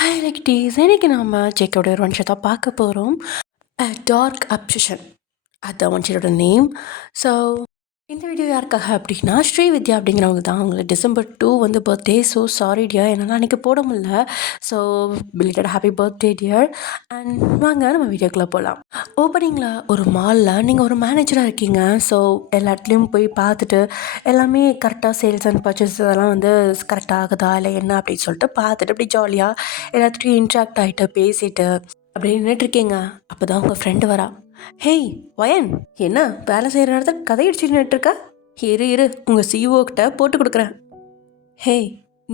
Hi லெக்டீஸ், இன்னைக்கு நம்ம ஜேக்கோட ஒரு வன்ஷத்தை பார்க்க போகிறோம். டார்க் அப்சஷன், அதுதான் வன்ஷத்தோட நேம். ஸோ இந்த வீடியோ யாருக்காக அப்படின்னா ஸ்ரீவித்யா அப்படிங்கிறவங்க தான். அவங்களுக்கு December 2 வந்து பர்த்டே. ஸோ சாரி டியர், என்னால் அன்றைக்கி போட முடியல. So belated happy birthday dear. And வாங்க நம்ம வீடியோக்குள்ளே போகலாம். ஓப்பனிங்கில் ஒரு மாலில் நீங்கள் ஒரு மேனேஜராக இருக்கீங்க. ஸோ எல்லா இடத்துலையும் போய் பார்த்துட்டு எல்லாமே கரெக்டாக சேல்ஸ் அண்ட் பர்ச்சேஸ் அதெல்லாம் வந்து கரெக்டாக ஆகுதா இல்லை என்ன அப்படின்னு சொல்லிட்டு பார்த்துட்டு அப்படி ஜாலியாக எல்லாத்துட்டையும் இன்ட்ராக்ட் ஆகிட்டு பேசிட்டு அப்படி நின்றுட்டுருக்கீங்க. அப்போ தான் உங்கள் ஃப்ரெண்டு வரா. ஹேய் வயன், என்ன வேலை செய்கிற நேரத்தில் கதை அடிச்சுட்டு நின்றுட்டுருக்க? இரு உங்கள் சிஓ கிட்ட போட்டு கொடுக்குறேன். ஹேய்,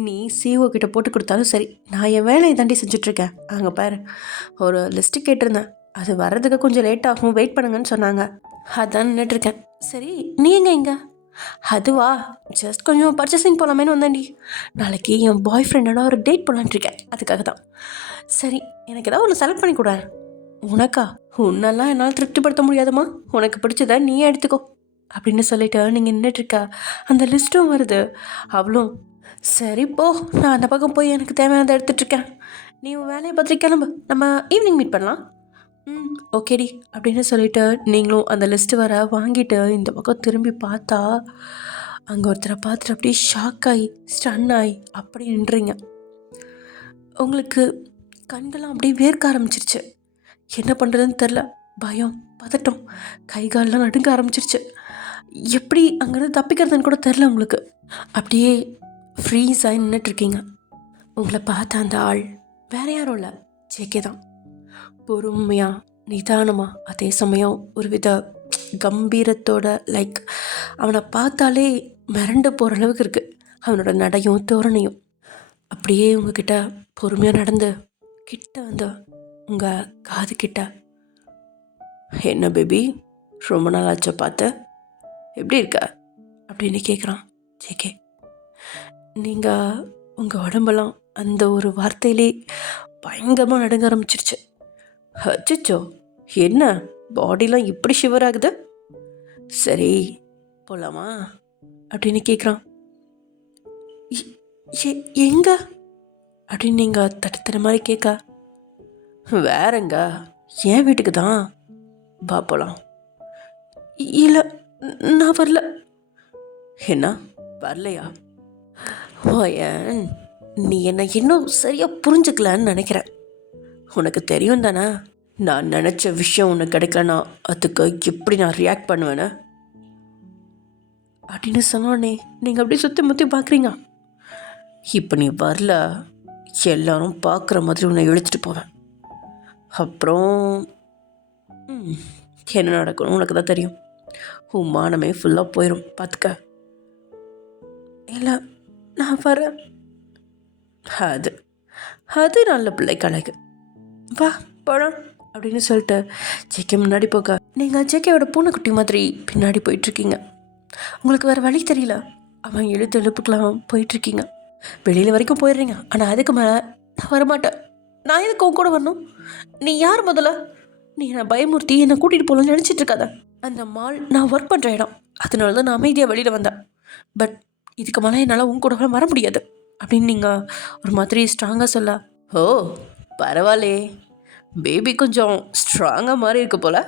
நீ சிஓ கிட்ட போட்டு கொடுத்தாலும் சரி, நான் என் வேலையை தாண்டி செஞ்சிட்ருக்கேன். அங்கே பாரு, ஒரு லிஸ்ட்டு கேட்டிருந்தேன், அது வர்றதுக்கு கொஞ்சம் லேட் ஆகும், வெயிட் பண்ணுங்கன்னு சொன்னாங்க. அதான் நின்றுட்டுருக்கேன். சரி, நீ எங்கே? அதுவா, ஜஸ்ட் கொஞ்சம் பர்ச்சேசிங் போகலாமேன்னு வந்தேன்டி. நாளைக்கு என் பாய் ஃப்ரெண்டோட ஒரு டேட் போகலான்ட்ருக்கேன், அதுக்காக தான். சரி, எனக்கு ஏதாவது ஒன்று செலக்ட் பண்ணி கொடு. உனக்கா? உன்னெல்லாம் என்னால் திருப்திப்படுத்த முடியாதுமா, உனக்கு பிடிச்சத நீயே எடுத்துக்கோ அப்படின்னு சொல்லிட்டு நீங்கள் நின்றுட்டுருக்கா. அந்த லிஸ்ட்டும் வருது. அவளும் சரி போ, நான் அந்த பக்கம் போய் எனக்கு தேவையானதை எடுத்துகிட்ருக்கேன், நீ உன் வேலையை பற்றி கிளம்பு, நம்ம ஈவினிங் மீட் பண்ணலாம். ஓகேடி அப்படின்னு சொல்லிட்டு நீங்களும் அந்த லிஸ்ட்டு வர வாங்கிட்டு இந்த பக்கம் திரும்பி பார்த்தா அங்கே ஒருத்தரை பார்த்துட்டு அப்படியே ஷாக் ஆகி ஸ்டன் ஆகி அப்படி நின்றீங்க. உங்களுக்கு கண்கள்லாம் அப்படியே வேர்க்க ஆரம்பிச்சிருச்சு. என்ன பண்ணுறதுன்னு தெரில. பயம், பதட்டம், கை காலெலாம் நடுங்க ஆரம்பிச்சிருச்சு. எப்படி அங்கேருந்து தப்பிக்கிறதுன்னு கூட தெரில உங்களுக்கு. அப்படியே ஃப்ரீஸ் ஆகி நின்றுட்டுருக்கீங்க. உங்களை பார்த்த அந்த ஆள் வேற யாரும் இல்லை, ஜேகே தான். பொறுமையாக நிதானமாக, அதே சமயம் ஒரு வித கம்பீரத்தோட, லைக் அவனை பார்த்தாலே மிரண்டு போகிற அளவுக்கு இருக்குது அவனோட நடையும் தோரணையும். அப்படியே உங்ககிட்ட பொறுமையாக நடந்து கிட்ட வந்து உங்கள் காது கிட்ட, என்ன பேபி, ரொம்ப நாள் ஆச்ச பார்த்த, எப்படி இருக்க அப்படின்னு கேட்குறான் ஜேகே. நீங்கள் உங்கள் உடம்பெல்லாம் அந்த ஒரு வார்த்தையிலே பயங்கரமாக நடுங்க ஆரம்பிச்சிருச்சு. அச்சோ, என்ன பாடிலாம் இப்படி ஷிவர் ஆகுது? சரி போகலாமா அப்படின்னு கேட்குறான். எங்க அப்படின்னு நீங்கள் தட்டுத்தர மாதிரி கேட்க, வேறங்க என் வீட்டுக்கு தான், வா போகலாம். இல்லை, நான் வரல. என்ன வரலையா? ஓயன், நீ என்னை இன்னும் சரியாக புரிஞ்சுக்கலான்னு நினைக்கிறேன். உனக்கு தெரியும் தானே, நான் நினச்ச விஷயம் உனக்கு கிடைக்கலனா அதுக்கு எப்படி நான் ரியாக்ட் பண்ணுவேன்னு அப்படின்னு சொன்னானே. நீங்கள் அப்படியே சுற்றி முற்றி பார்க்குறீங்க. இப்போ நீ வரல, எல்லாரும் பார்க்குற மாதிரி உன்னை இழுத்துட்டு போவேன். அப்புறம் என்ன நடக்கணும் உனக்கு தான் தெரியும். உன் மானமே ஃபுல்லாக போயிடும், பார்த்துக்க. இல்லை, நான் வரேன். அது அது நல்ல பிள்ளை கணக்கு, வா போகலாம் அப்படின்னு சொல்லிட்டு ஜேகே முன்னாடி போக, நீங்கள் ஜேகேயோட பூனைக்குட்டி மாதிரி பின்னாடி போயிட்டுருக்கீங்க. உங்களுக்கு வேறு வழி தெரியல. அவன் எழுத்து எழுப்புக்கெல்லாம் போயிட்டுருக்கீங்க. வெளியில் வரைக்கும் போயிடுறீங்க. ஆனால் அதுக்கு மேலே நான் வரமாட்டேன். நான் எதுக்கு உன் கூட வரணும்? நீ யார் முதல்ல? நீ என்னை பயமுறுத்தி என்னை கூட்டிகிட்டு போகலான்னு நினச்சிட்டு இருக்காத. அந்த மால் நான் ஒர்க் பண்ணுற இடம், அதனால தான் நான் அமைதியாக வெளியில் வந்தேன். பட் இதுக்கு மேலே என்னால் உன் கூட வர முடியாது அப்படின்னு நீங்கள் ஒரு மாதிரி ஸ்ட்ராங்காக சொல்ல, ஓ பரவாயில்லையே, பேபி கொஞ்சம் ஸ்ட்ராங்காக மாதிரி இருக்கு போல்.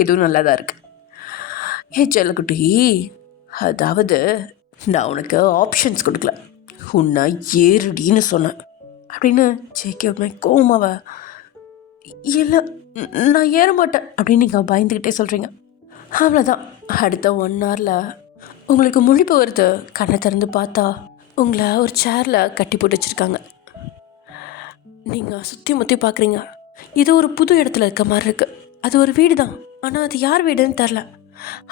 இதுவும் நல்லா தான் இருக்குது. ஏ செல்லக்குட்டி, அதாவது நான் உனக்கு ஆப்ஷன்ஸ் கொடுக்கல, உன்னை ஏறுடின்னு சொன்னேன் அப்படின்னு ஜேகே கோமாவ. இல்லை, நான் ஏற மாட்டேன் அப்படின்னு நீங்கள் பயந்துக்கிட்டே சொல்கிறீங்க. அவ்வளோதான். அடுத்த 1 hourல உங்களுக்கு முழிப்பு வருது. கண்ணை திறந்து பார்த்தா உங்களை ஒரு சேரில் கட்டி போட்டு வச்சுருக்காங்க. நீங்கள் சுற்றி முற்றி பார்க்குறீங்க. இது ஒரு புது இடத்துல இருக்க மாதிரி இருக்குது. அது ஒரு வீடு தான், ஆனால் அது யார் வீடுன்னு தெரில.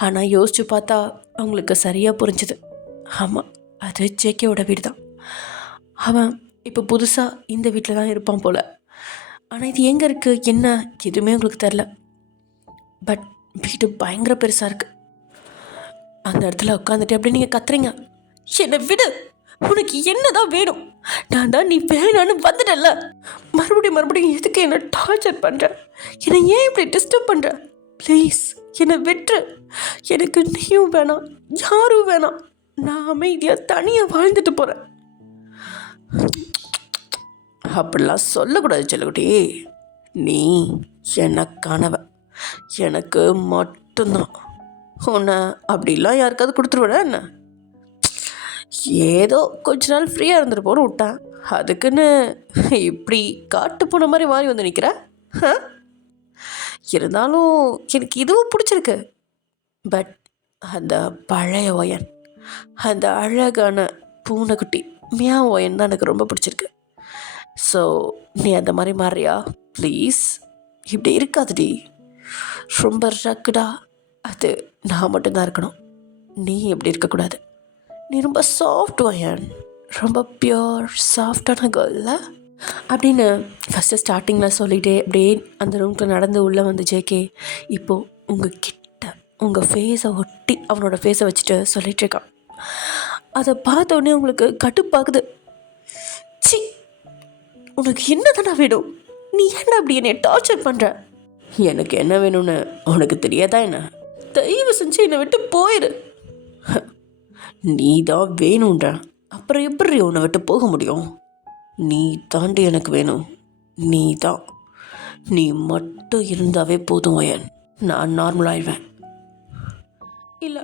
ஆனால் யோசித்து பார்த்தா அவங்களுக்கு சரியாக புரிஞ்சுது. ஆமாம், அது ஜேகேவோட வீடு தான். அவன் இப்போ புதுசாக இந்த வீட்டில் தான் இருப்பான் போல். ஆனால் இது எங்கே இருக்குது என்ன எதுவுமே உங்களுக்கு தெரில. பட் வீடு பயங்கர பெருசாக இருக்குது. அந்த இடத்துல உட்காந்துட்டு அப்படி நீங்கள் கத்துறீங்க, என்னை விடு, உனக்கு என்ன தான் வேணும்? நான் தான் நீ வேணான்னு வந்துட்டல. மறுபடியும் எதுக்கு என்னை டார்ச்சர் பண்ணுற? என்னை ஏன் இப்படி டிஸ்டர்ப் பண்ணுற? ப்ளீஸ் என்னை விட்டுரு. எனக்கு நீயும் வேணாம், யாரும் வேணாம். நான் அமைதியாக தனியாக வாழ்ந்துட்டு போகிறேன் அப்படிலாம் சொல்லக்கூடாது செல்லக்குட்டி. நீ எனக்கானவ, எனக்கு மட்டும்தான். உன்னை அப்படிலாம் யாருக்காவது கொடுத்துருவேடா என்ன? ஏதோ கொஞ்ச நாள் ஃப்ரீயாக இருந்துட்டு போன்னு விட்டேன், அதுக்குன்னு இப்படி காட்டு போன மாதிரி மாறி வந்து நிற்கிற. இருந்தாலும் எனக்கு இதுவும் பிடிச்சிருக்கு. பட் அந்த பழைய ஒயன், அந்த அழகான பூனைக்குட்டி மியா ஒயன் தான் எனக்கு ரொம்ப பிடிச்சிருக்கு. ஸோ நீ அந்த மாதிரி மாறியா ப்ளீஸ்? இப்படி இருக்காதுடி, ரொம்ப ரக்குடா. அது நான் மட்டும்தான் இருக்கணும், நீ எப்படி இருக்கக்கூடாது. நீ ரொம்ப சாஃப்ட் ஒயன், ரொம்ப பியோர் சாஃப்டான கேர்ல அப்படின்னு ஃபஸ்ட்டு ஸ்டார்டிங்கில் சொல்லிகிட்டே அப்படியே அந்த ரூம்க்கு நடந்து உள்ளே வந்து ஜேகே இப்போது உங்கள் கிட்ட உங்கள் ஃபேஸை ஒட்டி அவனோட ஃபேஸை வச்சுட்டு சொல்லிகிட்டு இருக்கான். அதை பார்த்தோன்னே உங்களுக்கு கடுப்பாகுது. சி, உனக்கு என்ன தானே வேணும்? நீ என்ன அப்படி என்னை டார்ச்சர் பண்ணுற? எனக்கு என்ன வேணும்னு உனக்கு தெரியாதா என்ன? தயவு செஞ்சு என்னை விட்டு போயிடு. நீ தான் வேணுன்ற, அப்புறம் எப்படி உன்னை விட்டு போக முடியும்? நீ தாண்டி எனக்கு வேணும், நீ தான். நீ மட்டும் இருந்தாவே போதும் ஒயன், நான் நார்மலாகிடுவேன். இல்லை,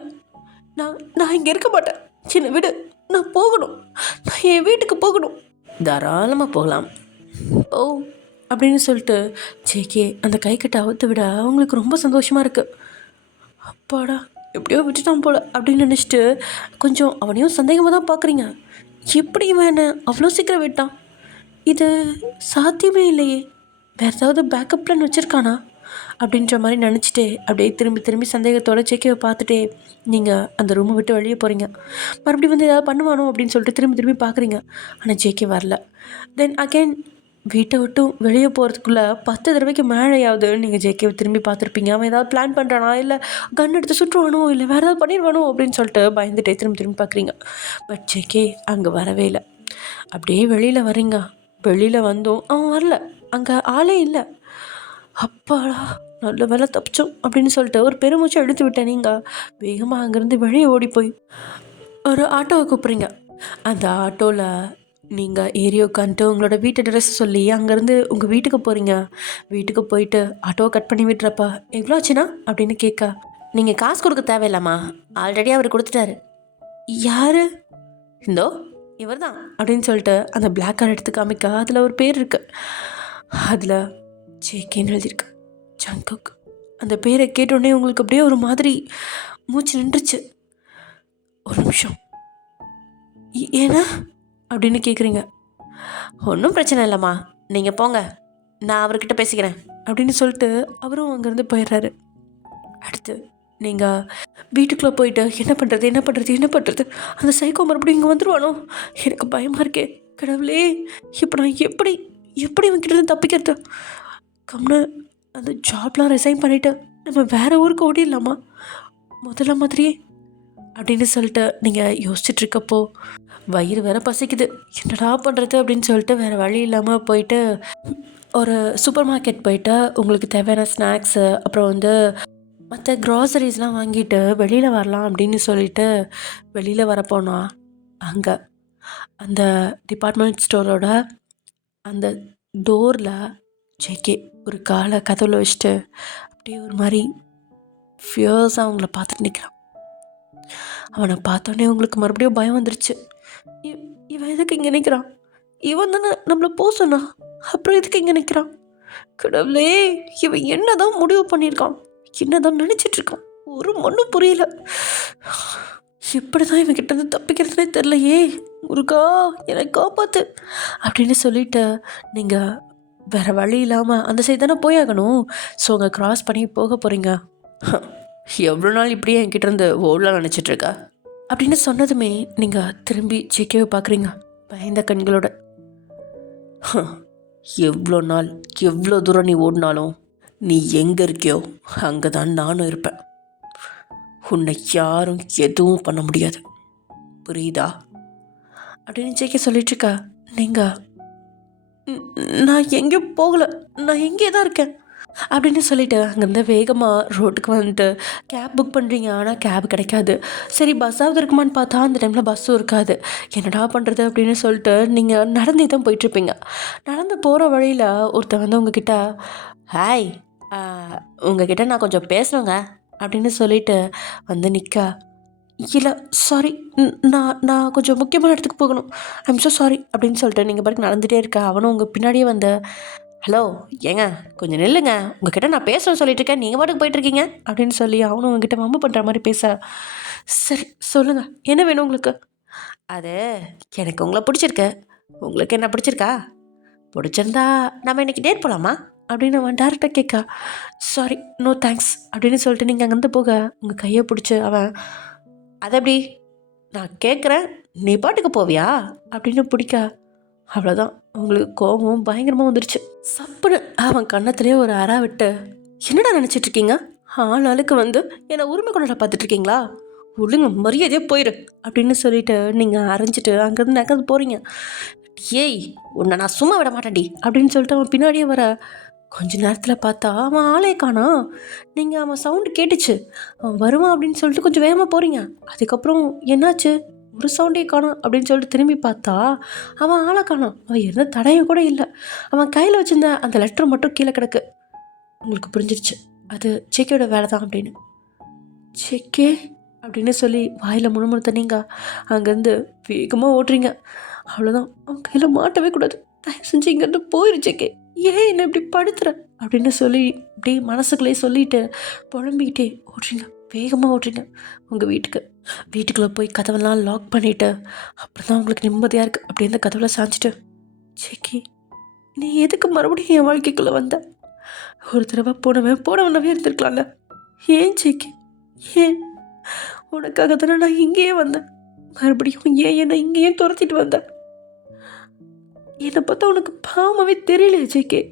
நான் இங்கே இருக்க மாட்டேன், என்னை விடு, நான் போகணும், நான் என் வீட்டுக்கு போகணும். தாராளமாக போகலாம் ஓ அப்படின்னு சொல்லிட்டு ஜேகே அந்த கை கட்டை அவுத்து விட அவங்களுக்கு ரொம்ப சந்தோஷமாக இருக்குது. அப்பாடா எப்படியோ விட்டுட்டான் போல அப்படின்னு நினச்சிட்டு கொஞ்சம் அவனையும் சந்தேகமாக தான் பார்க்குறீங்க. எப்படி இவன் என்ன அவ்வளோ சீக்கிரம் விட்டான்? இது சாத்தியமே இல்லையே, வேறு ஏதாவது பேக்கப் பிளான் வச்சுருக்கானா அப்படின்ற மாதிரி நினச்சிட்டு அப்படியே திரும்பி திரும்பி சந்தேகத்தோட ஜேகேவை பார்த்துட்டே நீங்கள் அந்த ரூமை விட்டு வெளியே போகிறீங்க. மறுபடியும் வந்து ஏதாவது பண்ணுவானோ அப்படின்னு சொல்லிட்டு திரும்பி திரும்பி பார்க்குறீங்க. ஆனால் ஜேகே வரல. தென் அகெயின் வீட்டை விட்டும் வெளியே போகிறதுக்குள்ளே 10 தடவைக்கு மேலேயாவது நீங்கள் ஜேகேவை திரும்பி பார்த்துருப்பீங்க. அவன் ஏதாவது பிளான் பண்ணுறானா, இல்லை கன் எடுத்து சுற்றுவானோ, இல்லை வேறு ஏதாவது பண்ணிடுவானோ அப்படின்னு சொல்லிட்டு பயந்துட்டே திரும்பி திரும்பி பார்க்குறீங்க. பட் ஜேகே அங்கே வரவே இல்லை. அப்படியே வெளியில் வரீங்க. வெளியில் வந்தோம், அவன் வரல, அங்கே ஆளே இல்லை. அப்பாடா நல்ல வேலை தப்பிச்சோம் அப்படின்னு சொல்லிட்டு ஒரு பெருமூச்சை எடுத்து விட்டேன். நீங்கள் வேகமாக அங்கேருந்து வெளியே ஓடி போய் ஒரு ஆட்டோவை கூப்பிட்றீங்க. அந்த ஆட்டோவில் நீங்கள் ஏறி உட்காந்துட்டு உங்களோட வீட்டு அட்ரஸ் சொல்லி அங்கேருந்து உங்கள் வீட்டுக்கு போகிறீங்க. வீட்டுக்கு போயிட்டு ஆட்டோவை கட் பண்ணி விட்டுறப்பா எவ்வளோ ஆச்சுன்னா அப்படின்னு கேட்க, நீங்கள் காசு கொடுக்க தேவையில்லாமா, ஆல்ரெடி அவர் கொடுத்துட்டாரு. யார்? இந்தோ இவர் தான் அப்படின்னு சொல்லிட்டு அந்த பிளாக் கார்டு எடுத்து காமிக்க அதில் ஒரு பேர் இருக்குது. அதில் ஜேகேன்னு எழுதியிருக்கு, ஜங்குக். அந்த பேரை கேட்டோடனே உங்களுக்கு அப்படியே ஒரு மாதிரி மூச்சு நின்றுச்சு. ஒரு நிமிஷம், ஏன்னா அப்படின்னு கேட்குறீங்க. ஒன்றும் பிரச்சனை இல்லைம்மா, நீங்கள் போங்க, நான் அவர்கிட்ட பேசிக்கிறேன் அப்படின்னு சொல்லிட்டு அவரும் அங்கேருந்து போயிடுறாரு. அடுத்து நீங்கள் வீட்டுக்குள்ளே போயிட்டு என்ன பண்ணுறது, அந்த சைக்கோ மறுபடியும் இங்கே வந்துடுவானோ, எனக்கு பயமாக இருக்கே கடவுளே, இப்போ நான் எப்படி அவன்கிட்ட தப்பிக்கிறது? கம்னு அந்த ஜாப்லாம் ரிசைன் பண்ணிவிட்டு நம்ம வேறு ஊருக்கு ஓடிடலாமா முதல்ல மாதிரியே அப்படின்னு சொல்லிட்டு நீங்கள் யோசிச்சுட்ருக்கப்போ வயிறு வேறு பசிக்குது. என்னடா பண்ணுறது அப்படின்னு சொல்லிட்டு வேறு வழி இல்லாமல் போயிட்டு ஒரு சூப்பர் மார்க்கெட் போயிட்டு உங்களுக்கு தேவையான ஸ்நாக்ஸு அப்புறம் வந்து மற்ற க்ராசரிஸ்லாம் வாங்கிட்டு வெளியில் வரலாம் அப்படின்னு சொல்லிட்டு வெளியில் வரப்போனா அங்கே அந்த டிபார்ட்மெண்ட் ஸ்டோரோட அந்த டோரில் ஜேகே ஒரு காலை கதவுல வச்சுட்டு அப்படியே ஒரு மாதிரி ஃபியர்ஸாக அவங்கள பார்த்துட்டு நிற்கிறான். அவனை பார்த்தோன்னே உங்களுக்கு மறுபடியும் பயம் வந்துருச்சு. இவன் எதுக்கு இங்கே நிற்கிறான்? இவன் தானே நம்மளை போக சொன்னான், அப்புறம் எதுக்கு இங்கே நிற்கிறான்? கடவுளே, இவன் என்ன தான் முடிவு பண்ணியிருக்கான், என்ன தான் நினச்சிட்ருக்கான், ஒரு மண்ணும் புரியல. எப்படி தான் இவன் கிட்டேருந்து தப்பிக்கிறதுனே தெரிலையே, முருகா என்னை காப்பாற்று அப்படின்னு சொல்லிட்டு நீங்கள் வேறு வழி இல்லாமல் அந்த சைடு தானே போயாகணும். ஸோ அங்கே க்ராஸ் பண்ணி போக போகிறீங்க. எவ்வளோ நாள் இப்படியே என்கிட்டேருந்து ஓடலாம் நினச்சிட்ருக்கா அப்படின்னு சொன்னதுமே நீங்கள் திரும்பி ஜேகேவை பார்க்குறீங்க பயந்த கண்களோட. எவ்வளோ நாள் எவ்வளோ தூரம் நீ ஓடினாலும் நீ எங்கே இருக்கியோ அங்கே தான் நானும் இருப்பேன். உன்னை யாரும் எதுவும் பண்ண முடியாது, புரியுதா அப்படின்னு ஜேகே சொல்லிட்டுருக்கா. நீங்கள் நான் எங்கேயும் போகலை, நான் எங்கே தான் இருக்கேன். அப்படின்னு சொல்லிட்டு அங்கேருந்து வேகமாக ரோட்டுக்கு வந்துட்டு கேப் புக் பண்ணுறீங்க. ஆனால் கேப் கிடைக்காது. சரி பஸ்ஸாவது இருக்குமான்னு பார்த்தா அந்த டைமில் பஸ்ஸும் இருக்காது. என்னடா பண்ணுறது அப்படின்னு சொல்லிட்டு நீங்கள் நடந்தே தான் போயிட்டுருப்பீங்க. நடந்து போகிற வழியில் ஒருத்தர் வந்து உங்ககிட்ட, ஹாய், உங்ககிட்ட நான் கொஞ்சம் பேசணுங்க அப்படின்னு சொல்லிட்டு வந்து நிற்க, இல்லை சாரி, நான் நான் கொஞ்சம் முக்கியமான இடத்துக்கு போகணும், ஐம் ஸோ சாரி அப்படின்னு சொல்லிட்டு நீங்கள் பாட்டுக்கு நடந்துகிட்டே இருக்க. அவனும் உங்கள் பின்னாடியே வந்து, ஹலோ, ஏங்க கொஞ்சம் நில்லுங்க, உங்ககிட்ட நான் பேசணும்னு சொல்லிட்டு இருக்கேன், நீங்கள் பாட்டுக்கு போயிட்டுருக்கீங்க அப்படின்னு சொல்லி அவனும் உங்ககிட்ட மம்மு பண்ணுற மாதிரி பேச, சரி சொல்லுங்கள் என்ன வேணும் உங்களுக்கு? அது எனக்கு உங்களை பிடிச்சிருக்கு, உங்களுக்கு என்ன பிடிச்சிருக்கா? பிடிச்சிருந்தா நம்ம இன்றைக்கி டேட் போகலாமா அப்படின்னு அவன் டேரெக்டாக கேட்க, சாரி நோ தேங்க்ஸ் அப்படின்னு சொல்லிட்டு நீங்கள் அங்கேருந்து போக உங்கள் கையை பிடிச்சி அவன், அது எப்படி, நான் கேட்குறேன் நீ பாட்டுக்கு போவியா அப்படின்னு பிடிக்க, அவ்வளோதான் உங்களுக்கு கோபம் பயங்கரமாக வந்துருச்சு. சப்புன்னு அவன் கன்னத்துலேயே ஒரு அறா விட்டு, என்னடா நினச்சிட்டு இருக்கீங்க, ஆளுக்கு வந்து என்னை உரிமை கொண்டாட பார்த்துட்ருக்கீங்களா, ஒழுங்கு மரியாதையே போயிரு அப்படின்னு சொல்லிட்டு நீங்கள் அரைஞ்சிட்டு அங்கேருந்து நகர்ந்து போகிறீங்க. ஏய் உன்னை நான் சும்மா விட மாட்டேன்டி அப்படின்னு சொல்லிட்டு அவன் பின்னாடியே வர, கொஞ்ச நேரத்தில் பார்த்தா அவன் ஆளே காணோம். நீங்கள் அவன் சவுண்டு கேட்டுச்சு, அவன் வருவான் அப்படின்னு சொல்லிட்டு கொஞ்சம் வேகமாக போகிறீங்க. அதுக்கப்புறம் என்னாச்சு, ஒரு சவுண்டே காணோம் அப்படின்னு சொல்லிட்டு திரும்பி பார்த்தா அவன் ஆளை காணோம். அவன் எந்த தடையும் கூட இல்லை. அவன் கையில் வச்சுருந்த அந்த லெட்டர் மட்டும் கீழே கிடக்கு. உங்களுக்கு புரிஞ்சிருச்சு அது ஜேகேயோட வேலை தான் அப்படின்னு. ஜேகே அப்படின்னு சொல்லி வாயில் முணுமுணுத்த நீங்கள் அங்கேருந்து வேகமாக ஓட்டுறீங்க. அவ்வளோதான், அவன் கையில் மாட்டவே கூடாது, தயவு செஞ்சு இங்கேருந்து போயிரு ஜேகே, ஏன் என்னை இப்படி படுத்துற அப்படின்னு சொல்லி இப்படியே மனசுக்குள்ளேயே சொல்லிட்டு புலம்பிக்கிட்டே ஓட்டுறீங்க. வேகமாக ஓட்டுறீங்க உங்கள் வீட்டுக்குள்ளே போய் கதவெல்லாம் லாக் பண்ணிவிட்டு அப்புறம் தான் உங்களுக்கு நிம்மதியாக இருக்குது. அப்படி இந்த கதவுல சாஞ்சிட்டு, ஜேகே நீ எதுக்கு மறுபடியும் என் வாழ்க்கைக்குள்ளே வந்த, ஒரு தடவை போனவனவே இருந்திருக்கலாம்ல, ஏன் ஜேகே, ஏன், உனக்காக தானே நான் இங்கேயே வந்தேன், மறுபடியும் ஏன் என்னை இங்கேயே துரத்திட்டு வந்தேன், என்னை பார்த்தா உனக்கு பாவமாகவே தெரியலையே ஜேகே,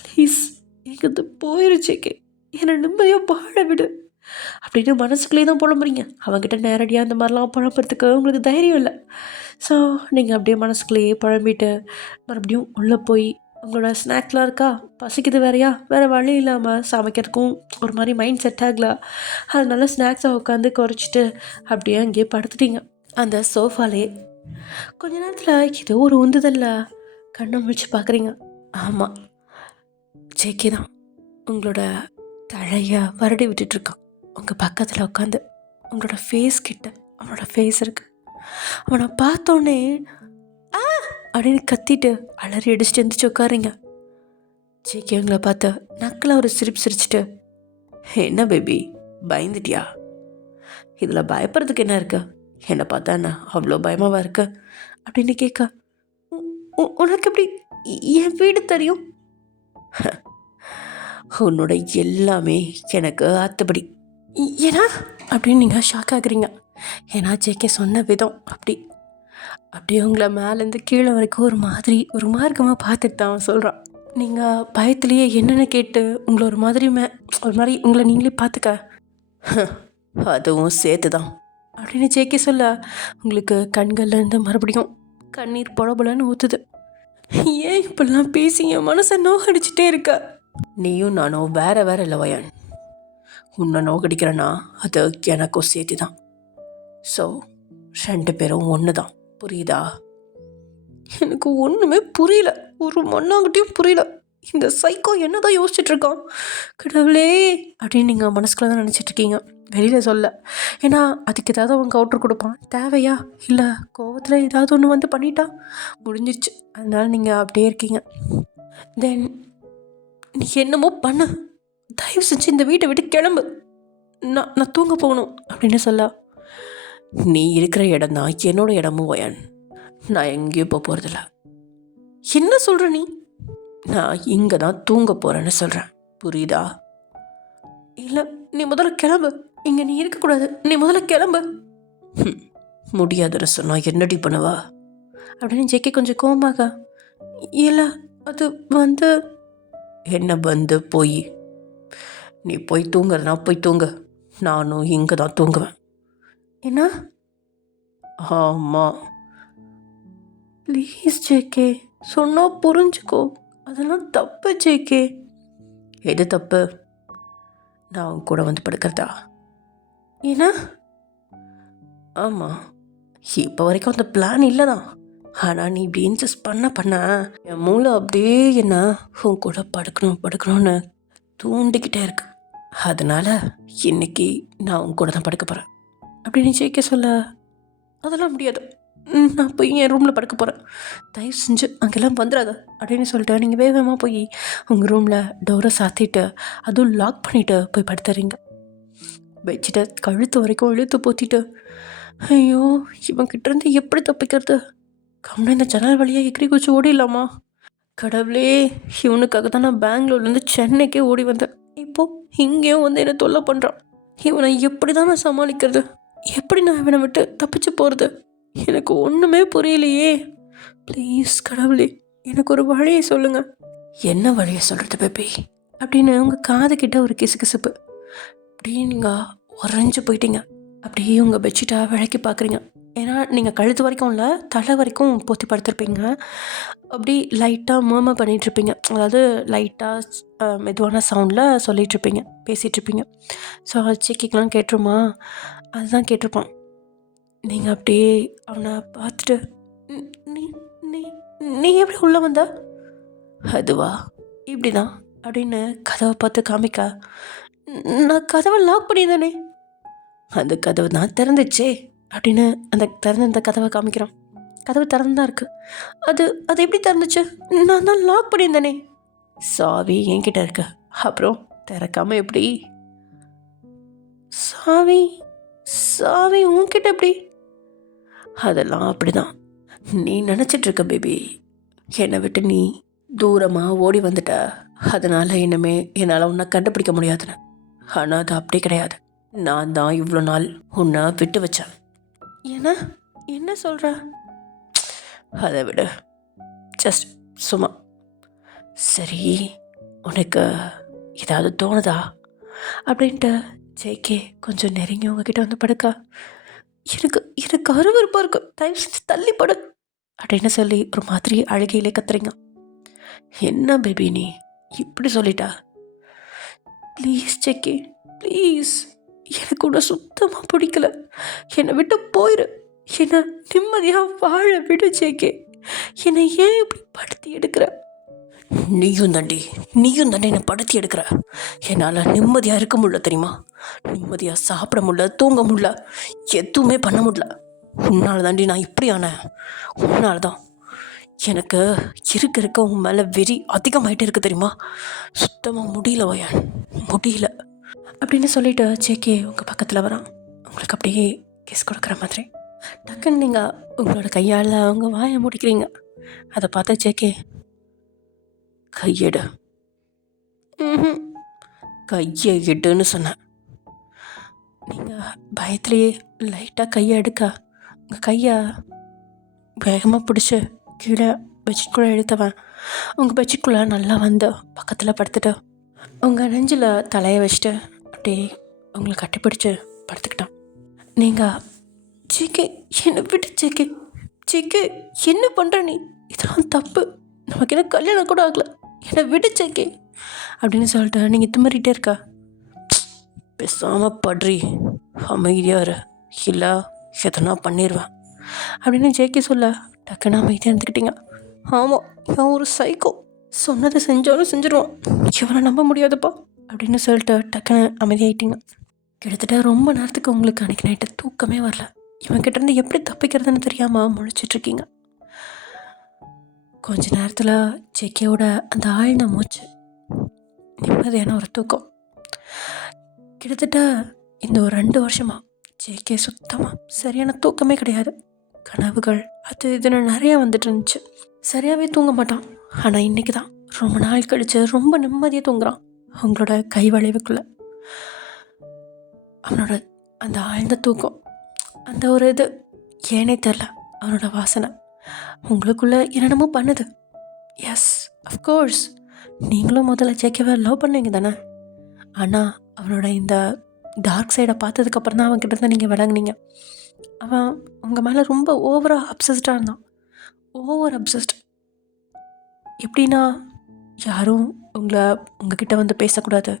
ப்ளீஸ் எங்கேருந்து போயிரு ஜேகே, என்னை நிம்மதியாக வாழ விடு அப்படின்னு மனசுக்குள்ளே தான் புலம்புறீங்க. அவங்ககிட்ட நேரடியாக அந்த மாதிரிலாம் புலம்புறதுக்கு உங்களுக்கு தைரியம் இல்லை. ஸோ நீங்கள் அப்படியே மனசுக்குள்ளேயே புலம்பிட்டு மறுபடியும் உள்ளே போய் உங்களோட ஸ்நாக்ஸ்லாம் இருக்கா, பசிக்குது வேறு வழி இல்லாமல் சமைக்கிறதுக்கும் ஒரு மாதிரி மைண்ட் செட் ஆகல, அதனால ஸ்நாக்ஸை உட்காந்து குறைச்சிட்டு அப்படியே அங்கேயே படுத்துட்டீங்க அந்த சோஃபாலே. கொஞ்ச நேரத்தில் ஏதோ ஒரு உந்துதல்ல கண்ணை முழிச்சு பார்க்குறீங்க. ஆமாம், ஜேகே தான் உங்களோட தலையை வருடி விட்டுட்ருக்கான். உங்கள் பக்கத்தில் உட்காந்து உங்களோட ஃபேஸ் கிட்ட அவனோட ஃபேஸ் இருக்குது. அவனை பார்த்தோன்னே ஆ அப்படின்னு கத்திட்டு அலறி அடிச்சுட்டு எழுந்திரிச்சு உட்காருங்க. ஜேகே உங்களை பார்த்து நக்கில் ஒரு சிரிச்சிட்டு, என்ன பேபி பயந்துட்டியா, இதில் பயப்படுறதுக்கு என்ன இருக்கு, என்னை பார்த்தா என்ன அவ்வளோ பயமாவா இருக்கு அப்படின்னு கேட்க, உனக்கு எப்படி என் வீடு தெரியும், உன்னோட எல்லாமே எனக்கு அத்துப்படி, ஏன்னா அப்படின்னு நீங்கள் ஷாக் ஆகுறீங்க. ஏன்னா ஜேகே சொன்ன விதம் அப்படியே உங்களை மேலேருந்து கீழே வரைக்கும் ஒரு மார்க்கமாக பார்த்துட்டு தான் அவன் சொல்கிறான். நீங்கள் பயத்துலேயே என்னென்னு கேட்டு உங்களை ஒரு மாதிரி உங்களை நீங்களே பார்த்துக்க, அதுவும் சேர்த்து தான் அப்படின்னு ஜேகே சொல்ல உங்களுக்கு கண்கள்லேருந்து மறுபடியும் கண்ணீர் பொலபொலன்னு ஊற்றுது. ஏன் இப்படிலாம் பேசி என் மனசை நோகடிச்சிட்டே இருக்க, நீயும் நானும் வேற இல்லை வயன், உன்னை நோக்கடிக்கிறேன்னா அது எனக்கும் சேர்த்து தான். ஸோ 2 பேரும் ஒன்று தான், புரியுதா? எனக்கு ஒன்றுமே புரியல, ஒரு மண்ணாங்கிட்டையும் புரியல, இந்த சைக்கோ என்ன தான் யோசிச்சுட்ருக்கான், கடவுளே அப்படின்னு நீங்கள் மனசுக்குள்ள தான் நினச்சிட்ருக்கீங்க, வெளியில் சொல்ல. ஏன்னா அதுக்கு ஏதாவது அவன் கவுட்ரு கொடுப்பான், தேவையா, இல்லை கோவத்தில் ஏதாவது ஒன்று வந்து பண்ணிட்டா முடிஞ்சிருச்சு. அதனால நீங்கள் அப்படியே இருக்கீங்க. தென் நீ என்னமோ பண்ண, தயவு செஞ்சு இந்த வீட்டை விட்டு கிளம்பு, நான் தூங்க போகணும் அப்படின்னு சொல்ல, நீ இருக்கிற இடம் தான் என்னோட இடமும் வயன், நான் எங்கேயும் போகிறதில்ல. என்ன சொல்கிற நீ, நான் இங்கே தான் தூங்க போகிறேன்னு சொல்கிறேன், புரியுதா? இல்லை நீ முதல்ல கிளம்பு, இங்கே நீ இருக்கக்கூடாது, நீ முதல்ல கிளம்பு. முடியாதுன்னு சொன்னால் என்னடி பண்ணுவா அப்படின்னு ஜேகே கொஞ்சம் கோவமாக, இல்லை அது வந்து, என்ன வந்து போய் நீ போய் தூங்குறதுனா போய் தூங்கு, நானும் இங்கே தான் தூங்குவேன். என்ன? ஆமாம், ப்ளீஸ் ஜேகே சொன்னால் புரிஞ்சுக்கோ, அதெல்லாம் தப்பு ஜேகே. எது தப்பு? நான் உன் கூட வந்து படுக்கிறதா? ஏன்னா? ஆமாம், இப்போ வரைக்கும் அந்த பிளான் இல்லை தான். ஆனால் நீ இப்படி இன்சிஸ்ட் பண்ண என் மூளை அப்படியே என்ன உன் கூட படுக்கணும்னு தூண்டிக்கிட்டே இருக்கு. அதனால் இன்னைக்கு நான் உன் கூட தான் படுக்க போகிறேன் அப்படின்னு ஜெயிக்க சொல்ல, அதெல்லாம் முடியாது, நான் போய் என் ரூமில் படுக்க போகிறேன், தயவு செஞ்சு அங்கெல்லாம் வந்துடாத அப்படின்னு சொல்லிட்டு நீங்கள் வேகமாக போய் உங்கள் ரூமில் டோரை சாத்திட்டு அதுவும் லாக் பண்ணிவிட்டு போய் படுத்துறீங்க. பெட்ஷீட்டை கழுத்து வரைக்கும் இழுத்து போத்திட்டு, ஐயோ இவன் கிட்டேருந்து எப்படி தப்பிக்கிறது, கம்முன்னு இந்த ஜன்னல் வழியாக எக்கரி குச்சி ஓடிடலாமா? கடவுளே, இவனுக்காக தான் நான் பெங்களூர்லேருந்து சென்னைக்கே ஓடி வந்தேன். இப்போது இங்கேயும் வந்து என்னை தொல்லை பண்ணுறான். இவனை எப்படி தான் நான் சமாளிக்கிறது? எப்படி நான் இவனை விட்டு தப்பிச்சு போகிறது? எனக்கு ஒன்றுமே புரியலையே. ப்ளீஸ் கடவுளே, எனக்கு ஒரு வழியை சொல்லுங்கள். என்ன வழியை சொல்கிறது பேபி அப்படின்னு உங்கள் காதுகிட்ட ஒரு கிசுகிசுப்பு. அப்படியே நீங்கள் உறைஞ்சி போயிட்டீங்க. அப்படியே உங்கள் பெட்ஷீட்டை விளக்கி பார்க்குறீங்க. ஏன்னா நீங்கள் கழுத்து வரைக்கும் இல்லை, தலை வரைக்கும் போத்தி படுத்திருப்பீங்க. அப்படி லைட்டாக மூவ் பண்ணிகிட்ருப்பீங்க. அதாவது லைட்டாக மெதுவான சவுண்டில் சொல்லிகிட்ருப்பீங்க, பேசிகிட்ருப்பீங்க. ஸோ சிக்கிக்கெலாம் கேட்டுருமா? அதுதான் கேட்டிருப்பான். நீங்கள் அப்படியே அவனை பார்த்துட்டு, நீ நீ நீ எப்படி உள்ளே வந்த? அதுவா, இப்படி தான் அப்படின்னு கதவை பார்த்து காமிக்க, நான் கதவை லாக் பண்ணியிருந்தேனே. அந்த கதவு தான் திறந்துச்சே அப்படின்னு அந்த திறந்த கதவை காமிக்கிறான். கதவு திறந்து தான் இருக்குது. அது அது எப்படி திறந்துச்சு? நான் தான் லாக் பண்ணியிருந்தேனே. சாவி என்கிட்ட இருக்கு, அப்புறம் திறக்காமல் எப்படி? சாவி சாவி உன்கிட்ட எப்படி? அதெல்லாம் அப்படிதான் நீ நினச்சிட்ருக்க பேபி. என்னை விட்டு நீ தூரமாக ஓடி வந்துட்ட, அதனால் இனிமே என்னால் உன்னை கண்டுபிடிக்க முடியாதுன்னு. ஆனால் அது அப்படி கிடையாது. நான் தான் இவ்வளோ நாள் உன்னை விட்டு வச்சேன். ஏன்னா என்ன சொல்கிற? அதை விட ஜஸ்ட் சும்மா. சரி, உனக்கு ஏதாவது தோணுதா அப்படின்ட்டு ஜேகே கொஞ்சம் நெருங்கி உங்ககிட்ட வந்து படுக்கா. எனக்கு எனக்கு அருவருப்பாக இருக்கு, தயவு செஞ்சு தள்ளி படு அப்படின்னு சொல்லி ஒரு மாதிரி அழுகையிலே கத்துறீங்க. என்ன பேபி நீ இப்படி சொல்லிட்டா? ப்ளீஸ் ஜேகே, ப்ளீஸ், எனக்கு உன்னை சுத்தமாக பிடிக்கல. என்னை விட்டு போயிரு, என்னை நிம்மதியாக வாழ விடு ஜேகே. என்னை ஏன் இப்படி படுத்தி எடுக்கிற? நீயும் தாண்டி என்னை படுத்தி எடுக்கிற. என்னால் நிம்மதியாக இருக்க முடியல தெரியுமா? நிம்மதியாக சாப்பிட முடியல, தூங்க முடியல, எதுவுமே பண்ண முடியல. உன்னால் தாண்டி நான் இப்படி ஆனேன். உன்னால் தான் எனக்கு இருக்க உன் மேலே வெறி அதிகமாகிட்டே இருக்கு தெரியுமா? சுத்தமாக முடியல வயான், முடியல அப்படின்னு சொல்லிட்டு ஜேகே உங்கள் பக்கத்தில் வரான். உங்களுக்கு அப்படியே கிஸ் கொடுக்குற மாதிரி. டக்குன்னு நீங்கள் உங்களோட கையால் அவங்க வாயை முடிக்கிறீங்க. அதை பார்த்த ஜேகே, கையெடு, கையை எடுன்னு சொன்னேன். நீங்கள் பயத்துலேயே லைட்டாக கையை எடுக்க உங்கள் கையை வேகமாக பிடிச்சி கீழே பெட்ஷீட்குள்ளே இழுத்தவன் உங்கள் பெட்ஷீட்குள்ளே நல்லா வந்து பக்கத்தில் படுத்துட்டு உங்கள் நெஞ்சில் தலையை வச்சுட்டு அப்படியே உங்களை கட்டிப்பிடிச்சு படுத்துக்கிட்டான். நீங்கள், ஜேகே என்னை விட்டு ஜேகே, ஜேகே என்ன பண்ணுற நீ? இதெல்லாம் தப்பு, நமக்கு என்ன கல்யாணம் கூட ஆகலை, என்னை விடு ஜேகே அப்படின்னு சொல்லிட்டு நீங்கள் திமிரிட்டே இருக்கா. பேசாமல் படுறி, அமைதியாக இரு, இல்லை எதனா பண்ணிடுவேன் அப்படின்னு ஜேகே சொல்ல டக்குன்னு அமைதியாக இருந்துக்கிட்டீங்க. ஆமாம், இவன் ஒரு சைக்கோ, சொன்னதை செஞ்சாலும் செஞ்சிருவான், இவனை நம்ப முடியாதுப்பா அப்படின்னு சொல்லிட்டு டக்குன்னு அமைதியாகிட்டீங்க. கிட்டத்தட்ட ரொம்ப நேரத்துக்கு உங்களுக்கு அன்றைக்கி நைட்டு தூக்கமே வரல. இவன்கிட்டேருந்து எப்படி தப்பிக்கிறதுன்னு தெரியாமல் முழிச்சிட்ருக்கீங்க. கொஞ்ச நேரத்தில் ஜேகேவோட அந்த ஆழ்ந்த மூச்சு, நிம்மதியான ஒரு தூக்கம். கிட்டத்தட்ட இந்த ஒரு 2 வருஷமாக ஜேகே சுத்தமாக சரியான தூக்கமே கிடையாது. கனவுகள் அது இதுன்னு நிறையா வந்துட்டு இருந்துச்சு. சரியாகவே தூங்க மாட்டான். ஆனால் இன்றைக்கி தான் ரொம்ப நாள் கழித்து ரொம்ப நிம்மதியாக தூங்குறான். அவங்களோட கை வளைவுக்குள்ளே அவனோட அந்த ஆழ்ந்த தூக்கம், அந்த ஒரு இது ஏனே தெரில, அவனோட வாசனை உங்களுக்குள்ளே என்னென்னமோ பண்ணுது. எஸ், அஃப்கோர்ஸ் நீங்களும் முதல்ல ஜேகேவை லவ் பண்ணீங்க தானே. ஆனால் அவனோட இந்த டார்க் சைடை பார்த்ததுக்கப்புறம் தான் அவன்கிட்ட தான் நீங்கள் விளங்குனீங்க. அவன் உங்கள் மேலே ரொம்ப ஓவராக அப்சஸ்டாக இருந்தான். Over obsessed. எப்படின்னா யாரும் உங்ககிட்ட வந்து பேசக்கூடாது,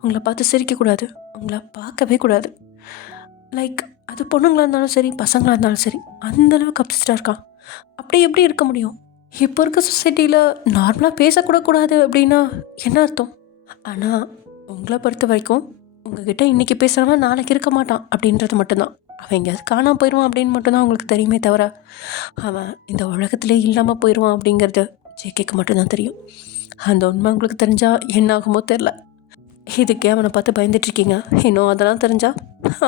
உங்களை பார்த்து சிரிக்கக்கூடாது, உங்களை பார்க்கவே கூடாது. லைக் அது பொண்ணுங்களாக இருந்தாலும் சரி, பசங்களாக இருந்தாலும் சரி, அந்தளவுக்கு அப்சஸ்டாக இருக்கான். அப்படி எப்படி இருக்க முடியும்? இப்போ இருக்க சொசைட்டியில் நார்மலாக பேசக்கூடக்கூடாது அப்படின்னா என்ன அர்த்தம்? ஆனால் உங்களை பொறுத்த வரைக்கும் உங்ககிட்ட இன்றைக்கி பேசுகிறவன் நாளைக்கு இருக்க மாட்டான் அப்படின்றது மட்டும்தான். அவன் எங்கேயாவது காணாமல் போயிடுவான் அப்படின்னு மட்டும்தான் உங்களுக்கு தெரியுமே தவிர, அவன் இந்த உலகத்திலே இல்லாமல் போயிடுவான் அப்படிங்கிறது ஜேகேக்கு மட்டும்தான் தெரியும். அந்த உண்மை உங்களுக்கு தெரிஞ்சால் என்ன ஆகுமோ தெரில. இதுக்கே அவனை பார்த்து பயந்துட்டுருக்கீங்க. இன்னும் அதெல்லாம் தெரிஞ்சால்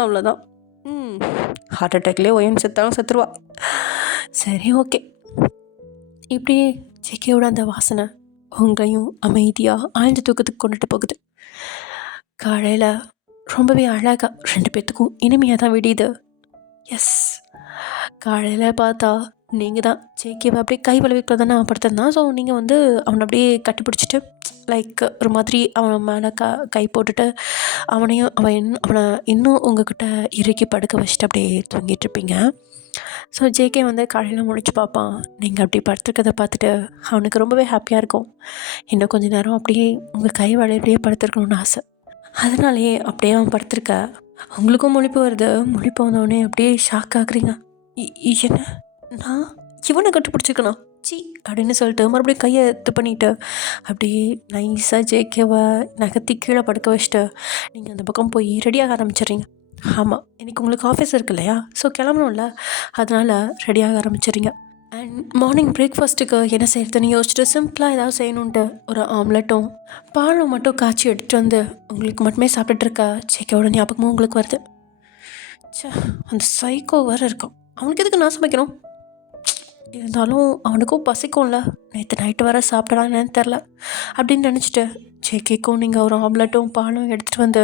அவ்வளோதான். ஹார்ட் அட்டாக்லேயே ஒயன் செத்தாலும் செத்துருவா. சரி, ஓகே. இப்படியே ஜேகேயோட அந்த வாசனை உங்களையும் அமைதியாக ஆழ்ந்த தூக்கத்துக்கு கொண்டுட்டு போகுது. காலையில் ரொம்பவே அழகாக 2 பேர்த்துக்கும் இனிமையாக தான் விடியுது. எஸ், காலையில் பார்த்தா நீங்கள் தான் ஜேகேவை அப்படியே கை வளவிக்கில் தானே அவன் படுத்திருந்தான். ஸோ நீங்கள் வந்து அவனை அப்படியே கட்டி பிடிச்சிட்டு லைக் ஒரு மாதிரி அவன் மேலே கை போட்டுட்டு அவனை இன்னும் உங்ககிட்ட இறுக்கி படுக்க வச்சுட்டு அப்படியே தூங்கிட்டுருப்பீங்க. ஸோ ஜேகே வந்து காலையில் முடிச்சு பார்ப்பான். நீங்கள் அப்படி படுத்துருக்கதை பார்த்துட்டு அவனுக்கு ரொம்பவே ஹாப்பியாக இருக்கும். இன்னும் கொஞ்சம் நேரம் அப்படியே உங்கள் கை வளையிலேயே படுத்துருக்கணும்னு ஆசை. அதனாலேயே அப்படியே அவன் படுத்துருக்க. உங்களுக்கும் முழிப்பு வருது. முழிப்பு வந்தோடனே அப்படியே ஷாக் ஆகுறீங்க. என்ன, நான் இவனை கட்டுப்பிடிச்சிக்கணும் சி அப்படின்னு சொல்லிட்டு மறுபடியும் கையை இது பண்ணிவிட்டு அப்படியே நைஸாக ஜேகேவை நகர்த்தி கீழே படுக்க வச்சுட்டு நீங்கள் அந்த பக்கம் போய் ரெடியாக ஆரம்பிச்சிடுறீங்க. ஆமாம், இன்றைக்கி உங்களுக்கு ஆஃபீஸ் இருக்கு இல்லையா? ஸோ கிளம்பணும்ல, அதனால் ரெடியாக ஆரம்பிச்சிடுறீங்க. அண்ட் மார்னிங் பிரேக்ஃபாஸ்ட்டுக்கு என்ன செய்யறதுன்னு யோசிச்சுட்டு சிம்பிளாக ஏதாவது செய்யணுன்ட்டு ஒரு ஆம்லெட்டும் பாலும் மட்டும் காய்ச்சி எடுத்துகிட்டு வந்து உங்களுக்கு மட்டுமே சாப்பிட்டுருக்க ஜேகேவோட ஞாபகமும் உங்களுக்கு வருது. சே, அந்த சைக்கோ வேறு இருக்கும். அவனுக்கு எதுக்கு நான் சமைக்கணும்? இருந்தாலும் அவனுக்கும் பசிக்கும்ல, நேற்று நைட்டு வர சாப்பிடலாம் என்னன்னு தெரில அப்படின்னு நினச்சிட்டு ஜேகேக்கும் நீங்கள் ஒரு ஆம்லெட்டும் பாலும் எடுத்துகிட்டு வந்து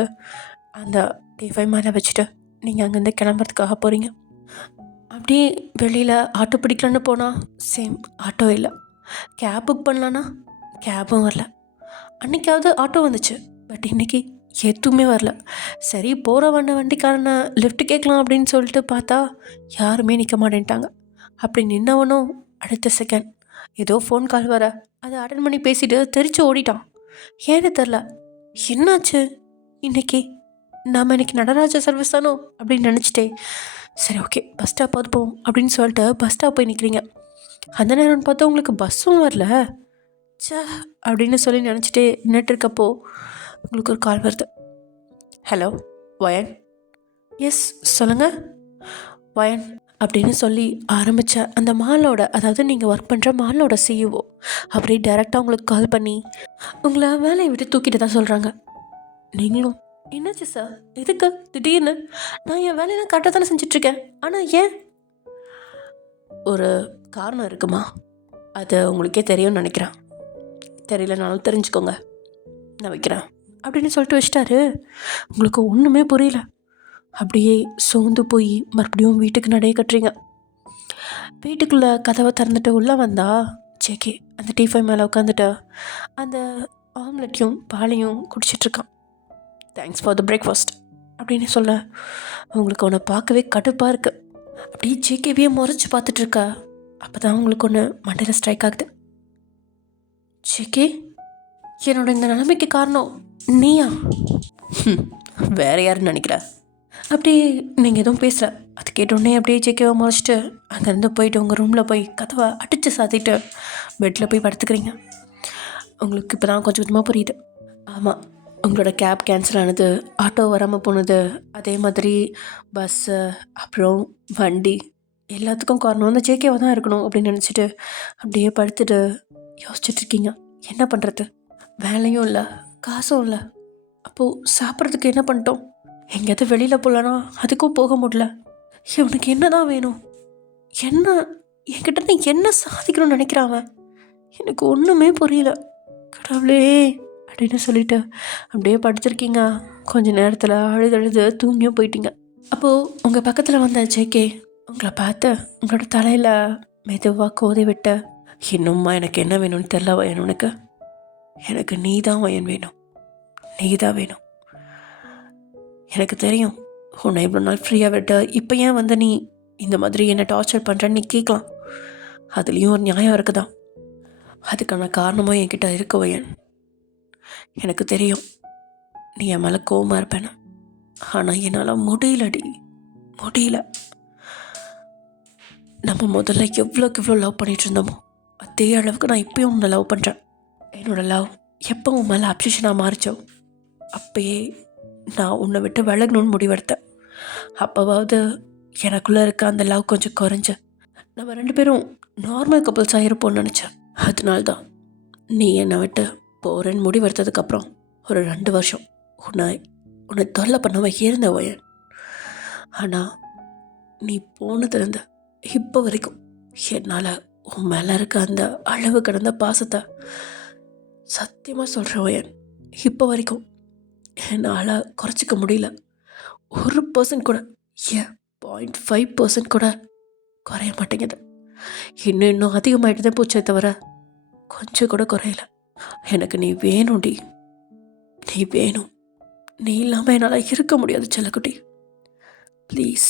அந்த டிஃபை மேலே வச்சுட்டு நீங்கள் அங்கேருந்து கிளம்புறதுக்காக போகிறீங்க. அப்படியே வெளியில் ஆட்டோ பிடிக்கலான்னு போனால் சேம் ஆட்டோ இல்லை. கேப் புக் பண்ணலான்னா கேபும் வரல. அன்றைக்காவது ஆட்டோ வந்துச்சு, பட் இன்றைக்கி எதுவுமே வரல. சரி, போகிற வண்டிக்காரனை லிஃப்ட் கேட்கலாம் அப்படின்னு சொல்லிட்டு பார்த்தா யாருமே நிற்க மாட்டேன்ட்டாங்க. அப்படி நின்னவனும் அடுத்த செகண்ட் ஏதோ ஃபோன் கால் வர அதை அட்டன் பண்ணி பேசிட்டு தெரிச்சு ஓடிட்டான். ஏன்னு தெரில, என்னாச்சு இன்றைக்கி? நாம் இன்றைக்கி நடராஜா சர்வீஸ் தானோ அப்படின்னு நினச்சிட்டே சரி ஓகே பஸ் ஸ்டாப்பாவது போவோம் அப்படின்னு சொல்லிட்டு பஸ் ஸ்டாப் போய் நிற்கிறீங்க. அந்த நேரம்னு பார்த்தா உங்களுக்கு பஸ்ஸும் வரல. சே அப்படின்னு சொல்லி நினச்சிட்டே நின்றுட்டு இருக்கப்போ உங்களுக்கு ஒரு கால் வருது. ஹலோ வயன். எஸ் சொல்லுங்கள். வயன் அப்படின்னு சொல்லி ஆரம்பித்த அந்த மாலோட, அதாவது நீங்கள் ஒர்க் பண்ணுற மாலோட சிஇஓ அப்படியே டைரெக்டாக உங்களுக்கு கால் பண்ணி உங்களை வேலையை விட்டு தூக்கிட்டு தான் சொல்கிறாங்க. நீங்களும் என்னாச்சு சார், எதுக்கு திடீர்னு? நான் என் வேலையெல்லாம் கரெக்டாக தானே செஞ்சிட்ருக்கேன், ஆனால் ஏன்? ஒரு காரணம் இருக்குமா, அது உங்களுக்கே தெரியும்னு நினைக்கிறேன். தெரியலனாலும் தெரிஞ்சுக்கோங்க, நான் வைக்கிறேன் அப்படின்னு சொல்லிட்டு வச்சிட்டாரு. உங்களுக்கு ஒன்றுமே புரியல. அப்படியே சோர்ந்து போய் மறுபடியும் வீட்டுக்கு நடைய கட்டுறீங்க. வீட்டுக்குள்ளே கதவை திறந்துட்டு உள்ளே வந்தா ஜேகே அந்த டீஃபை மேலே உட்காந்துட்டு அந்த ஆம்லெட்டையும் பாலையும் குடிச்சிட்ருக்கான். தேங்க்ஸ் ஃபார் த பிரேக்ஃபாஸ்ட் அப்படின்னு சொல்ல உங்களுக்கு ஒன்று பார்க்கவே கடுப்பாக இருக்குது. அப்படியே ஜேகேவியே முறைச்சி பார்த்துட்ருக்க. அப்போ தான் உங்களுக்கு ஒன்று மண்டையில் ஸ்ட்ரைக் ஆகுது. ஜேகே, என்னோட இந்த நிலைமைக்கு காரணம் நீயா? வேற யாருன்னு நினைக்கிற? அப்படியே நீங்கள் எதுவும் பேசல. அது கேட்டோடனே அப்படியே ஜேகேவை முறைச்சிட்டு அங்கேருந்து போயிட்டு உங்கள் ரூமில் போய் கதவை அடித்து சாத்திட்டு பெட்டில் போய் படுத்துக்கிறீங்க. உங்களுக்கு இப்போ தான் கொஞ்சம் கொஞ்சமாக புரியுது. ஆமாம், உங்களோட கேப் கேன்சல் ஆனது, ஆட்டோ வராமல் போனது, அதே மாதிரி பஸ்ஸு, அப்புறம் வண்டி, எல்லாத்துக்கும் காரணம் வந்து ஜேகேவாக தான் இருக்கணும் அப்படின்னு நினச்சிட்டு அப்படியே படுத்துட்டு யோசிச்சுட்ருக்கீங்க. என்ன பண்ணுறது? வேலையும் இல்லை, காசும் இல்லை. அப்போது சாப்பிட்றதுக்கு என்ன பண்ணிட்டோம்? எங்கேயாவது வெளியில் போகலன்னா அதுக்கும் போக முடியல. இவனுக்கு என்ன தான் வேணும்? என்ன என்கிட்ட என்ன சாதிக்கணும்னு நினைக்கிறான்? எனக்கு ஒன்றுமே புரியல. கடவுளே அப்படின்னு சொல்லிட்டு அப்படியே படுத்திருக்கீங்க. கொஞ்சம் நேரத்தில் அழுது தூங்கியும் போயிட்டீங்க. அப்போது உங்கள் பக்கத்தில் வந்த ஜேகே உங்களை பார்த்து உங்களோட தலையில் மெதுவாக கோதி விட்டு, இன்னும்மா எனக்கு என்ன வேணும்னு தெரில வயன், எனக்கு நீ தான் வயன் வேணும், நீ தான் வேணும். எனக்கு தெரியும் உன்னை இவ்வளோ நாள் ஃப்ரீயாக விட்டு இப்போ ஏன் வந்து நீ இந்த மாதிரி என்னை டார்ச்சர் பண்ணுறன்னு நீ கேட்கலாம். அதுலேயும் ஒரு நியாயம் இருக்குதான். அதுக்கான காரணமும் என்கிட்ட இருக்கு வயன். எனக்கு தெரியும் நீ என் மேலே கோவமாக இருப்பேன்னு. ஆனால் என்னால் முடியலடி, முடியல. நம்ம முதல்ல எவ்வளோக்கு எவ்வளோ லவ் பண்ணிகிட்டு இருந்தோமோ அதே அளவுக்கு நான் இப்போயும் உன்னை லவ் பண்ணுறேன். என்னோடய லவ் எப்போ உன் மேலே அப்சஷனாக மாறிச்சோ அப்போயே நான் உன்னை விட்டு விலகணும்னு முடிவெடுத்தேன். அப்போவாவது எனக்குள்ளே இருக்க அந்த லவ் கொஞ்சம் குறைஞ்சு நம்ம 2 பேரும் நார்மல் கப்புள்ஸாக இருப்போம்னு நினச்சேன். அதனால்தான் நீ என்னை விட்டு போகிறேன்னு முடிவெடுத்ததுக்கப்புறம் ஒரு 2 வருஷம் உன்னை தொல்லை பண்ணாமல் இருந்த வயன். ஆனால் நீ போனதுலேருந்து இப்போ வரைக்கும் என்னால் உன் மேலே இருக்க அந்த அளவு கடந்த பாசத்தை சத்தியமாக சொல்கிறேன் வயன், இப்போ வரைக்கும் என்னால் குறைச்சிக்க முடியல. 1% கூட, ஏன் 0.5% கூட குறைய மாட்டேங்குது. இன்னும் அதிகமாகிட்டு தான் போச்சே தவிர கொஞ்சம் கூட குறையல. எனக்கு நீ வேணும்டி, நீ வேணும். நீ இல்லாமல் என்னால் இருக்க முடியாது செல்லக்குட்டி. ப்ளீஸ்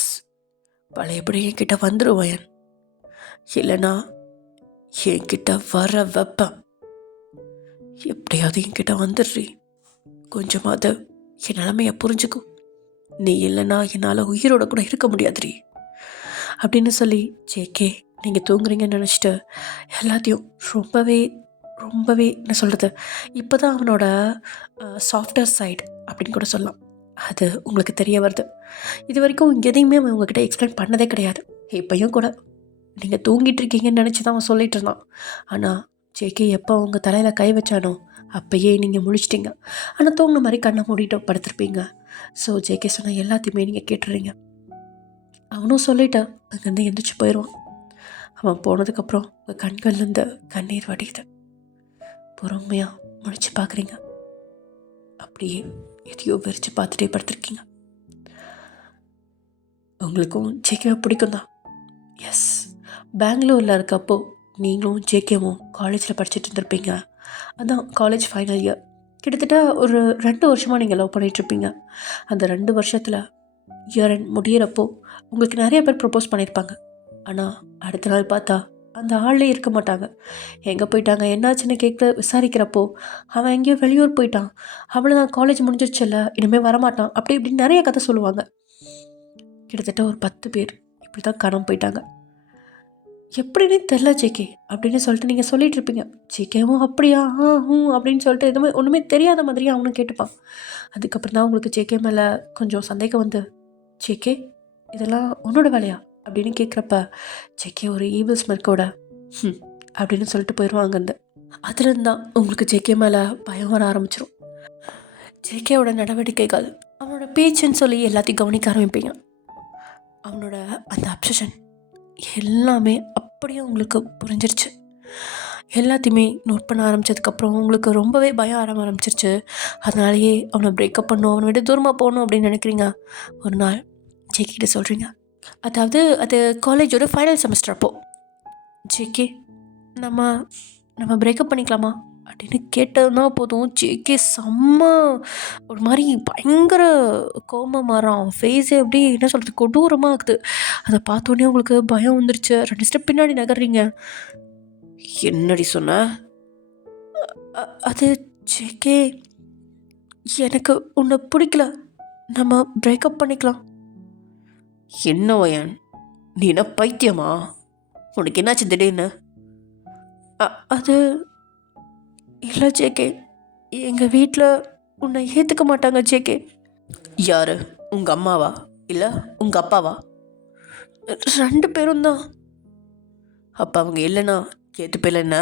பழையபடி என்கிட்ட வந்துடுவயன். இல்லைனா என்கிட்ட வர வைப்பேன். எப்படியாவது என்கிட்ட வந்துடுறீ. கொஞ்சமாவது என் நிலைமையை புரிஞ்சுக்கும். நீ இல்லைன்னா என்னால் உயிரோட கூட இருக்க முடியாதுரி அப்படின்னு சொல்லி ஜேகே நீங்கள் தூங்குறீங்கன்னு நினச்சிட்டு எல்லாத்தையும் ரொம்பவே ரொம்பவே என்ன சொல்கிறது, இப்போ தான் அவனோட சாஃப்ட்வேர் சைடு அப்படின்னு கூட சொல்லலாம், அது உங்களுக்கு தெரிய வருது. இது வரைக்கும் எதையுமே அவன் உங்ககிட்ட எக்ஸ்பிளைன் பண்ணதே கிடையாது. இப்போயும் கூட நீங்கள் தூங்கிட்டு இருக்கீங்கன்னு நினச்சி தான் அவன் சொல்லிட்டு இருந்தான். ஆனால் ஜேகே எப்போ அவங்க தலையில் கை வச்சானோ அப்போயே நீங்கள் முழிச்சிட்டிங்க. ஆனால் தூங்கின மாதிரி கண்ணை மூடிட்டு படுத்துருப்பீங்க. ஸோ ஜேகே சொன்ன எல்லாத்தையுமே நீங்கள் கேட்டுறீங்க. அவனும் சொல்லிட்டான், அங்கேருந்து எந்திரிச்சு போயிடுவான். அவன் போனதுக்கப்புறம் உங்கள் கண்கள்லேருந்து கண்ணீர் வடியுது. பொறுமையாக முழிச்சு பார்க்குறீங்க. அப்படியே எதையோ விரித்து பார்த்துட்டே படுத்துருக்கீங்க. உங்களுக்கும் ஜேகேவை பிடிக்கும் தான். எஸ், பெங்களூரில் இருக்கப்போ நீங்களும் ஜேகேவும் காலேஜில் படிச்சுட்டு இருந்திருப்பீங்க. அதான் காலேஜ் ஃபைனல் இயர். கிட்டத்தட்ட ஒரு 2 வருஷமாக நீங்கள் லவ் பண்ணிகிட்ருப்பீங்க. அந்த 2 வருஷத்தில் இயர் எண்ட் முடிகிறப்போ உங்களுக்கு நிறைய பேர் ப்ரப்போஸ் பண்ணியிருப்பாங்க. ஆனால் அடுத்த நாள் பார்த்தா அந்த ஆளே இருக்க மாட்டாங்க. எங்கே போயிட்டாங்க என்னாச்சுன்னு விசாரிக்கிறப்போ அவன் எங்கேயோ வெளியூர் போயிட்டான், அவ்வளோதான் காலேஜ் முடிஞ்சிருச்சுல்ல இனிமேல் வரமாட்டான், அப்படி இப்படின்னு நிறைய கதை சொல்லுவாங்க. கிட்டத்தட்ட ஒரு 10 பேர் இப்படி தான் காணாமல் போயிட்டாங்க. எப்படின்னே தெரில ஜேகே அப்படின்னு சொல்லிட்டு நீங்கள் சொல்லிட்டு இருப்பீங்க. ஜேகேவும் அப்படியா அப்படின்னு சொல்லிட்டு எதுவுமே ஒன்றுமே தெரியாத மாதிரியே அவனும் கேட்டுப்பான். அதுக்கப்புறம் தான் உங்களுக்கு ஜேகே மேலே கொஞ்சம் சந்தேகம் வந்து, ஜேகே இதெல்லாம் உன்னோட வேலையா அப்படின்னு கேட்குறப்ப ஜேகே ஒரு ஈவில் ஸ்மெர்க்கோட அப்படின்னு சொல்லிட்டு போயிடுவாங்க அங்கேருந்து. அதுலேருந்து தான் உங்களுக்கு ஜேகே மேலே பயம் வர ஆரம்பிச்சிடும். ஜேகேவோட நடவடிக்கைகள், அவனோட பேச்சுன்னு சொல்லி எல்லாத்தையும் கவனிக்க ஆரம்பிப்பீங்க. அவனோட அந்த அப்சஷன் எல்லாமே அப்படியே உங்களுக்கு புரிஞ்சிருச்சு. எல்லாத்தையுமே நோட் பண்ண ஆரம்பித்ததுக்கப்புறம் உங்களுக்கு ரொம்பவே பயம் ஆரம்பிச்சிருச்சு. அதனாலேயே அவனை பிரேக்கப் பண்ணணும், அவனை விட தூரமாக போகணும் அப்படின்னு நினைக்கிறீங்க. ஒரு நாள் ஜேகேக்கிட்ட சொல்கிறீங்க, அதாவது அது காலேஜோட ஃபைனல் செமஸ்டர் அப்போது, ஜேகே நம்ம பிரேக்கப் பண்ணிக்கலாமா அப்படின்னு கேட்டதுனா போதும் ஜேகே செம்ம ஒரு மாதிரி பயங்கர கோபம் மாறான். அவன் ஃபேஸே எப்படி என்ன சொல்கிறது கொடூரமாக இருக்குது. அதை பார்த்தோன்னே உங்களுக்கு பயம் வந்துருச்சு. 2 ஸ்டெப் பின்னாடி நகர்றீங்க. என்னடி சொன்ன? அது ஜேகே எனக்கு உன்னை பிடிக்கல, நம்ம பிரேக்கப் பண்ணிக்கலாம். என்ன வயன், நீ என்ன பைத்தியமா? உனக்கு என்னாச்சு திடீர்னு? அது இல்லை ஜேகே, எங்கள் வீட்டில் உன்னை ஏற்றுக்க மாட்டாங்க ஜேகே. யார், உங்கள் அம்மாவா இல்லை உங்கள் அப்பாவா? 2 பேரும் தான். அப்போ அவங்க இல்லைன்னா ஏற்றுப்பில்ல என்ன?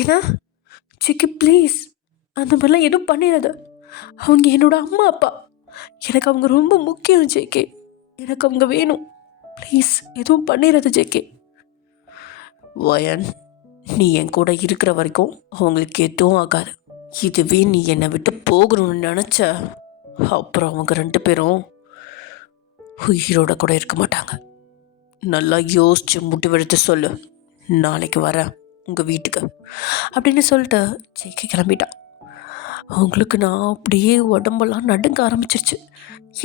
ஏன்னா ஜேகே ப்ளீஸ் அந்த மாதிரிலாம் எதுவும் பண்ணிடாத. அவங்க என்னோட அம்மா அப்பா, எனக்கு அவங்க ரொம்ப முக்கியம் ஜேகே. எனக்கு அவங்க வேணும், ப்ளீஸ் எதுவும் பண்ணிடாத ஜேகே. வயன், நீ என் கூட இருக்கிற வரைக்கும் அவங்களுக்கு எதுவும் ஆகாது. இதுவே நீ என்னை விட்டு போகணும்னு நினச்ச அப்புறம் அவங்க 2 பேரும் உயிரோட கூட இருக்க மாட்டாங்க. நல்லா யோசிச்சு முடிவெடுத்து சொல்லு, நாளைக்கு வரேன் உங்கள் வீட்டுக்கு அப்படின்னு சொல்லிட்டு ஜேகே கிளம்பிட்டான். அவங்களுக்கு நான் அப்படியே உடம்பெல்லாம் நடுங்க ஆரம்பிச்சிருச்சு.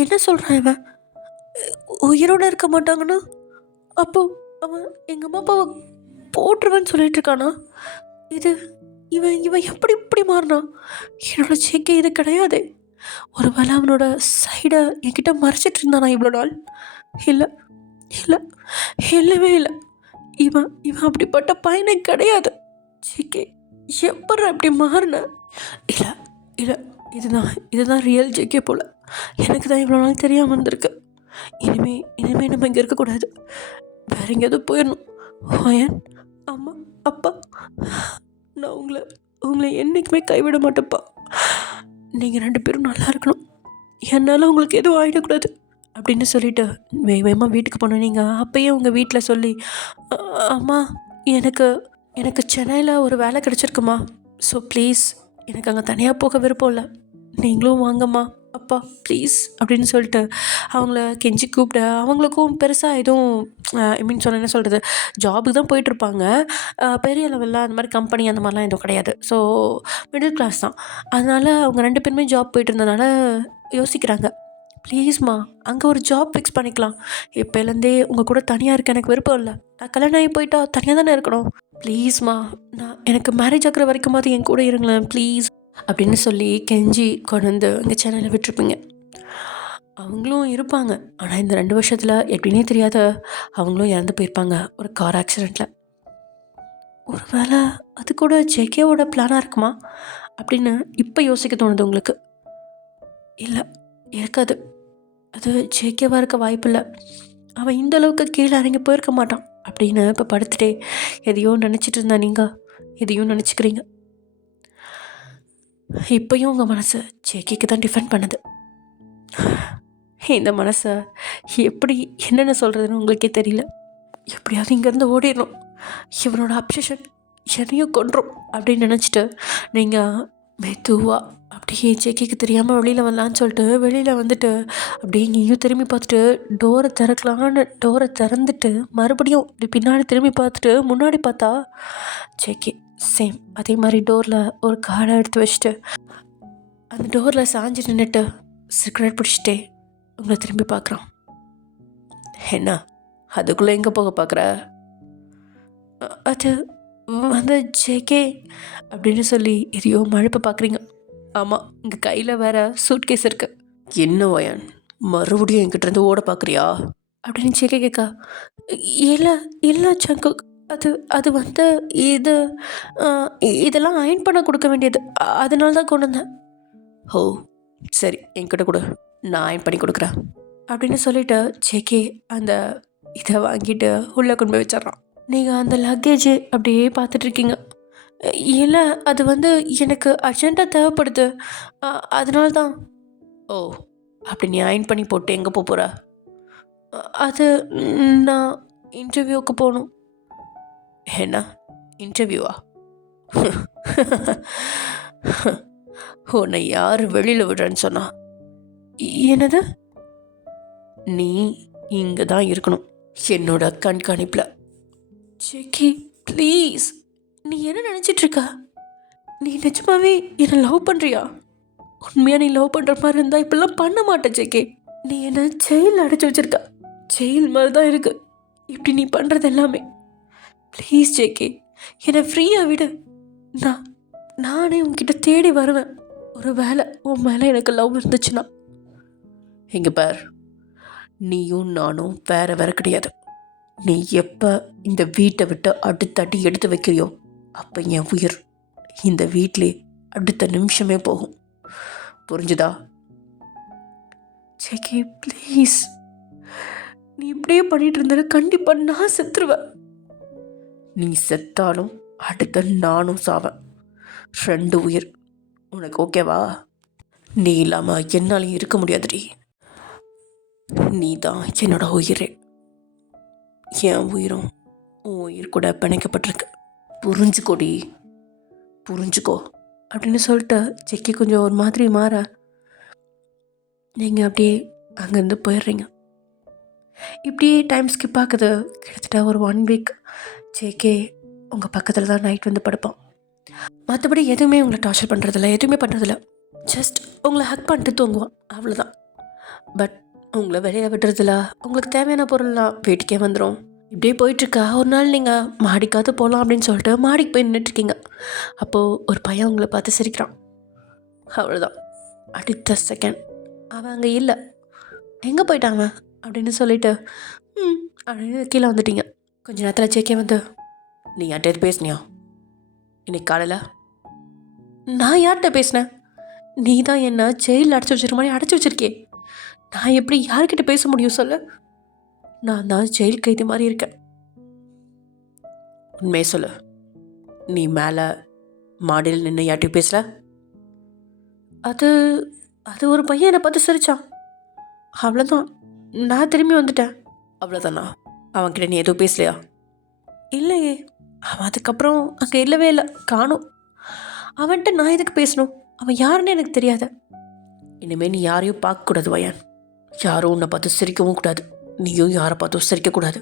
என்ன சொல்கிறான் இவன், உயிரோடு இருக்க மாட்டாங்கன்னா அப்போ அவன் எங்கள் அம்மா அப்பாவை போட்டுருவேன்னு சொல்லிட்டு இருக்கானா? இது இவன் இவன் எப்படி இப்படி மாறினான்? என்னோட ஜேகே இது கிடையாது. ஒரு வேளை அவனோட சைடை என்கிட்ட மறைச்சிட்டு இருந்தானா இவ்வளோ நாள்? இல்லை, இல்லை, இல்லவே இல்லை. இவன் இவன் அப்படிப்பட்ட பையனே கிடையாது. ஜேகே எப்படி அப்படி மாறின? இல்லை, இல்லை, இதுதான் ரியல் ஜேகே போல். எனக்கு தான் இவ்வளோ நாள் தெரியாமல் இருந்திருக்கு. இனிமே நம்ம இங்கே இருக்கக்கூடாது. வேற எங்கேயாவது போயிடணும். ஓயன், அம்மா, அப்பா, நான் உங்களை என்றைக்குமே கைவிட மாட்டேன்ப்பா. நீங்கள் 2 பேரும் நல்லா இருக்கணும். என்னால் உங்களுக்கு எதுவும் ஆகிடக்கூடாது அப்படின்னு சொல்லிட்டு வேகமாக வீட்டுக்கு போனோம். நீங்கள் அப்பயே உங்கள் வீட்டில் சொல்லி, அம்மா, எனக்கு சென்னையில் ஒரு வேலை கிடச்சிருக்குமா. ஸோ ப்ளீஸ், எனக்கு அங்கே தனியாக போக விருப்பம் இல்லை. நீங்களும் வாங்கம்மா அப்பா ப்ளீஸ் அப்படின்னு சொல்லிட்டு அவங்கள கெஞ்சி கூப்பிட, அவங்களுக்கும் பெருசாக எதுவும் சொன்ன என்ன சொல்கிறது, ஜாபுக்கு தான் போயிட்டுருப்பாங்க. பெரிய லெவலில் அந்த மாதிரி கம்பெனி அந்த மாதிரிலாம் எதுவும் கிடையாது. ஸோ மிடில் கிளாஸ் தான். அதனால் அவங்க 2 பேருமே ஜாப் போயிட்டு இருந்தனால யோசிக்கிறாங்க, ப்ளீஸ்மா அங்கே ஒரு ஜாப் ஃபிக்ஸ் பண்ணிக்கலாம். இப்போலேருந்தே உங்கள் கூட தனியாக இருக்க எனக்கு விருப்பம் இல்லை. நான் கல்யாணம் ஆகி போயிட்டா தனியாக தானே இருக்கணும். ப்ளீஸ்மா, எனக்கு மேரேஜ் ஆகிற வரைக்குமாவது என் கூட இருங்களேன் ப்ளீஸ் அப்படின்னு சொல்லி கெஞ்சி கொண்டு வந்து இங்கே சென்னையில் விட்டுருப்பீங்க. அவங்களும் இருப்பாங்க. ஆனால் இந்த 2 வருஷத்தில் எப்படின்னே தெரியாத அவங்களும் இறந்து போயிருப்பாங்க ஒரு கார் ஆக்சிடெண்ட்டில். ஒரு வேளை அது கூட ஜேகேவோட பிளானாக இருக்குமா அப்படின்னு இப்போ யோசிக்க தோணுது உங்களுக்கு? இல்லை, இருக்காது. அது ஜேகேவாக இருக்க வாய்ப்பு இல்லை. அவன் இந்த அளவுக்கு கீழே இறங்கி போயிருக்க மாட்டான் அப்படின்னு இப்போ படுத்துட்டே எதையோ நினச்சிட்டு இருந்தா. நீங்கள் எதையும் நினச்சிக்கிறீங்க. இப்போயும் உங்கள் மனசு ஜேகேக்கு தான் டிஃபெண்ட் பண்ணுது. இந்த மனசை எப்படி என்னென்ன சொல்கிறதுன்னு உங்களுக்கே தெரியல. எப்படியாவது இங்கேருந்து ஓடிடணும், இவனோட அப்சஷன் என்னையும் கொன்றும் அப்படின்னு நினச்சிட்டு நீங்கள் மெதுவாக அப்படியே ஜேகேக்கு தெரியாமல் வெளியில் வரலான்னு சொல்லிட்டு வெளியில் வந்துட்டு அப்படியே இங்கேயும் திரும்பி பார்த்துட்டு டோரை திறந்துட்டு மறுபடியும் இப்படி பின்னாடி திரும்பி பார்த்துட்டு முன்னாடி பார்த்தா ஜேகே சேம் அதே மாதிரி டோரில் ஒரு கார்டை எடுத்து வச்சுட்டு அந்த டோரில் சாஞ்சு நின்றுட்டு சிகரெட் பிடிச்சிட்டே உங்களை திரும்பி பார்க்குறான். என்ன அதுக்குள்ளே எங்கே போக பார்க்குற? அது வந்து ஜேகே அப்படின்னு சொல்லி எதையோ மழுப்ப பார்க்குறீங்க. ஆமாம், இங்கே கையில் வேற சூட்கேஸ் இருக்கு. என்ன வயன், மறுபடியும் என்கிட்டருந்து ஓட பார்க்குறியா அப்படின்னு ஜேகே கேட்கா. இல்லை சங்கு, அது வந்து இதெல்லாம் அயன் பண்ண கொடுக்க வேண்டியது, அதனால தான் கொண்டு வந்தேன். ஓ சரி, என்கிட்ட கொடு, நான் அயன் பண்ணி கொடுக்குறேன் அப்படின்னு சொல்லிட்டு ஜேகே அந்த இதை வாங்கிட்டு உள்ளே கொண்டு போய் வச்சிட்றான். நீங்கள் அந்த லக்கேஜ் அப்படியே பார்த்துட்ருக்கீங்க. இல்லை, அது வந்து எனக்கு அர்ஜெண்ட்டாக தேவைப்படுது, அதனால தான். ஓ, அப்படி நீ அயன் பண்ணி போட்டு எங்கே போகிற? அது நான் இன்டர்வியூவுக்கு போகணும். என்ன இன்டர்வியூவா? உன்னை யார் வெளியில் விடுறேன்னு சொன்னா? என்னது? நீ இங்கே தான் இருக்கணும் என்னோட கண்காணிப்பில். ஜேகே ப்ளீஸ், நீ என்ன நினச்சிட்ருக்க? நீ நிஜமாவே என்னை லவ் பண்ணுறியா? உண்மையாக நீ லவ் பண்ணுற மாதிரி இருந்தால் இப்படிலாம் பண்ண மாட்டேன் ஜேகே. நீ என்னை ஜெயிலில் அடைச்சி வச்சிருக்க, ஜெயில் மாதிரி தான் இருக்கு இப்படி நீ பண்ணுறது எல்லாமே. ப்ளீஸ் ஜேகே, என்னை ஃப்ரீயாக விடு. நானே உன்கிட்ட தேடி வருவேன் ஒரு வேளை உன் மேலே எனக்கு லவ் இருந்துச்சுன்னா. எங்கே பார், நீயும் நானும் வேற கிடையாது. நீ எப்போ இந்த வீட்டை விட்டு அடுத்தடி எடுத்து வைக்கிறியோ அப்போ என் உயிர் இந்த வீட்டிலே அடுத்த நிமிஷமே போகும். புரிஞ்சுதா? ஜேகே ப்ளீஸ், நீ இப்படியே பண்ணிட்டு இருந்த கண்டிப்பாக நான் செத்துருவேன். நீ செத்தாலும் அடுத்த நானும் சாவேன். 2 உயிர் உனக்கு ஓகேவா? நீ இல்லாமல் என்னாலையும் இருக்க முடியாதுடி. நீ தான் என்னோட உயிரே. என் உயிரும் உன் உயிர் கூட பிணைக்கப்பட்டிருக்கு. புரிஞ்சுக்கோடி, புரிஞ்சுக்கோ அப்படின்னு சொல்லிட்டு ஜேகே கொஞ்சம் ஒரு மாதிரி மாற நீங்கள் அப்படியே அங்கேருந்து போயிடுறீங்க. இப்படியே டைம் ஸ்கிப் ஆகுது. கிட்டத்தட்ட ஒரு 1 வீக் ஜேகே உங்கள் பக்கத்தில் தான் நைட் வந்து படுப்பான். மற்றபடி எதுவுமே உங்களை டார்ச்சர் பண்ணுறதில்ல, எதுவுமே பண்ணுறதில்ல. ஜஸ்ட் உங்களை ஹக் பண்ணிட்டு தூங்குவான், அவ்வளோதான். பட் உங்களை வெளியே விடுறதில்ல. உங்களுக்கு தேவையான பொருள்லாம் வீட்டுக்கே வந்துடும். இப்படியே போயிட்டுருக்கா. ஒரு நாள் நீங்கள் மாடிக்காவது போகலாம் அப்படின்னு சொல்லிட்டு மாடிக்கு போய் நின்றுட்டுருக்கீங்க. அப்போது ஒரு பையன் உங்களை பார்த்து சிரிக்கிறான். அவ்வளோதான். அடுத்த செகண்ட் அவன் அங்கே இல்லை. எங்கே போயிட்டாங்க அப்படின்னு சொல்லிட்டு அப்படின்னு கீழே வந்துட்டீங்க. கொஞ்ச நேரத்தில் ஜேகே வந்து, நீ யார்கிட்ட பேசுனியா இன்னைக்கு காலையில்? நான் யார்கிட்ட பேசினேன்? நீ தான் என்ன ஜெயிலில் அடைச்சி வச்சிருக்க மாதிரி அடைச்சி வச்சிருக்கே. நான் எப்படி யார்கிட்ட பேச முடியும் சொல்லு? நான் தான் ஜெயில் கைதி மாதிரி இருக்கேன். உண்மையை சொல்லு, நீ மேலே மாடியில் நின்று யார்ட்டையும் பேசல? அது அது ஒரு பையன் என்னை பார்த்து சிரிச்சான். அவ்வளோதான். நான் திரும்பி வந்துட்டேன். அவ்வளோதானா? அவன்கிட்ட நீ எதுவும் பேசலையா? இல்லையே. அவன் அதுக்கப்புறம் அங்கே இல்லவே இல்லை, காணும். அவன்கிட்ட நான் எதுக்கு பேசணும்? அவன் யாருன்னு எனக்கு தெரியாத. இனிமேல் நீ யாரையும் பார்க்கக்கூடாது வயான். யாரும் உன்னை பார்த்து சிரிக்கவும் கூடாது, நீயும் யாரை பார்த்தும் சிரிக்கக்கூடாது.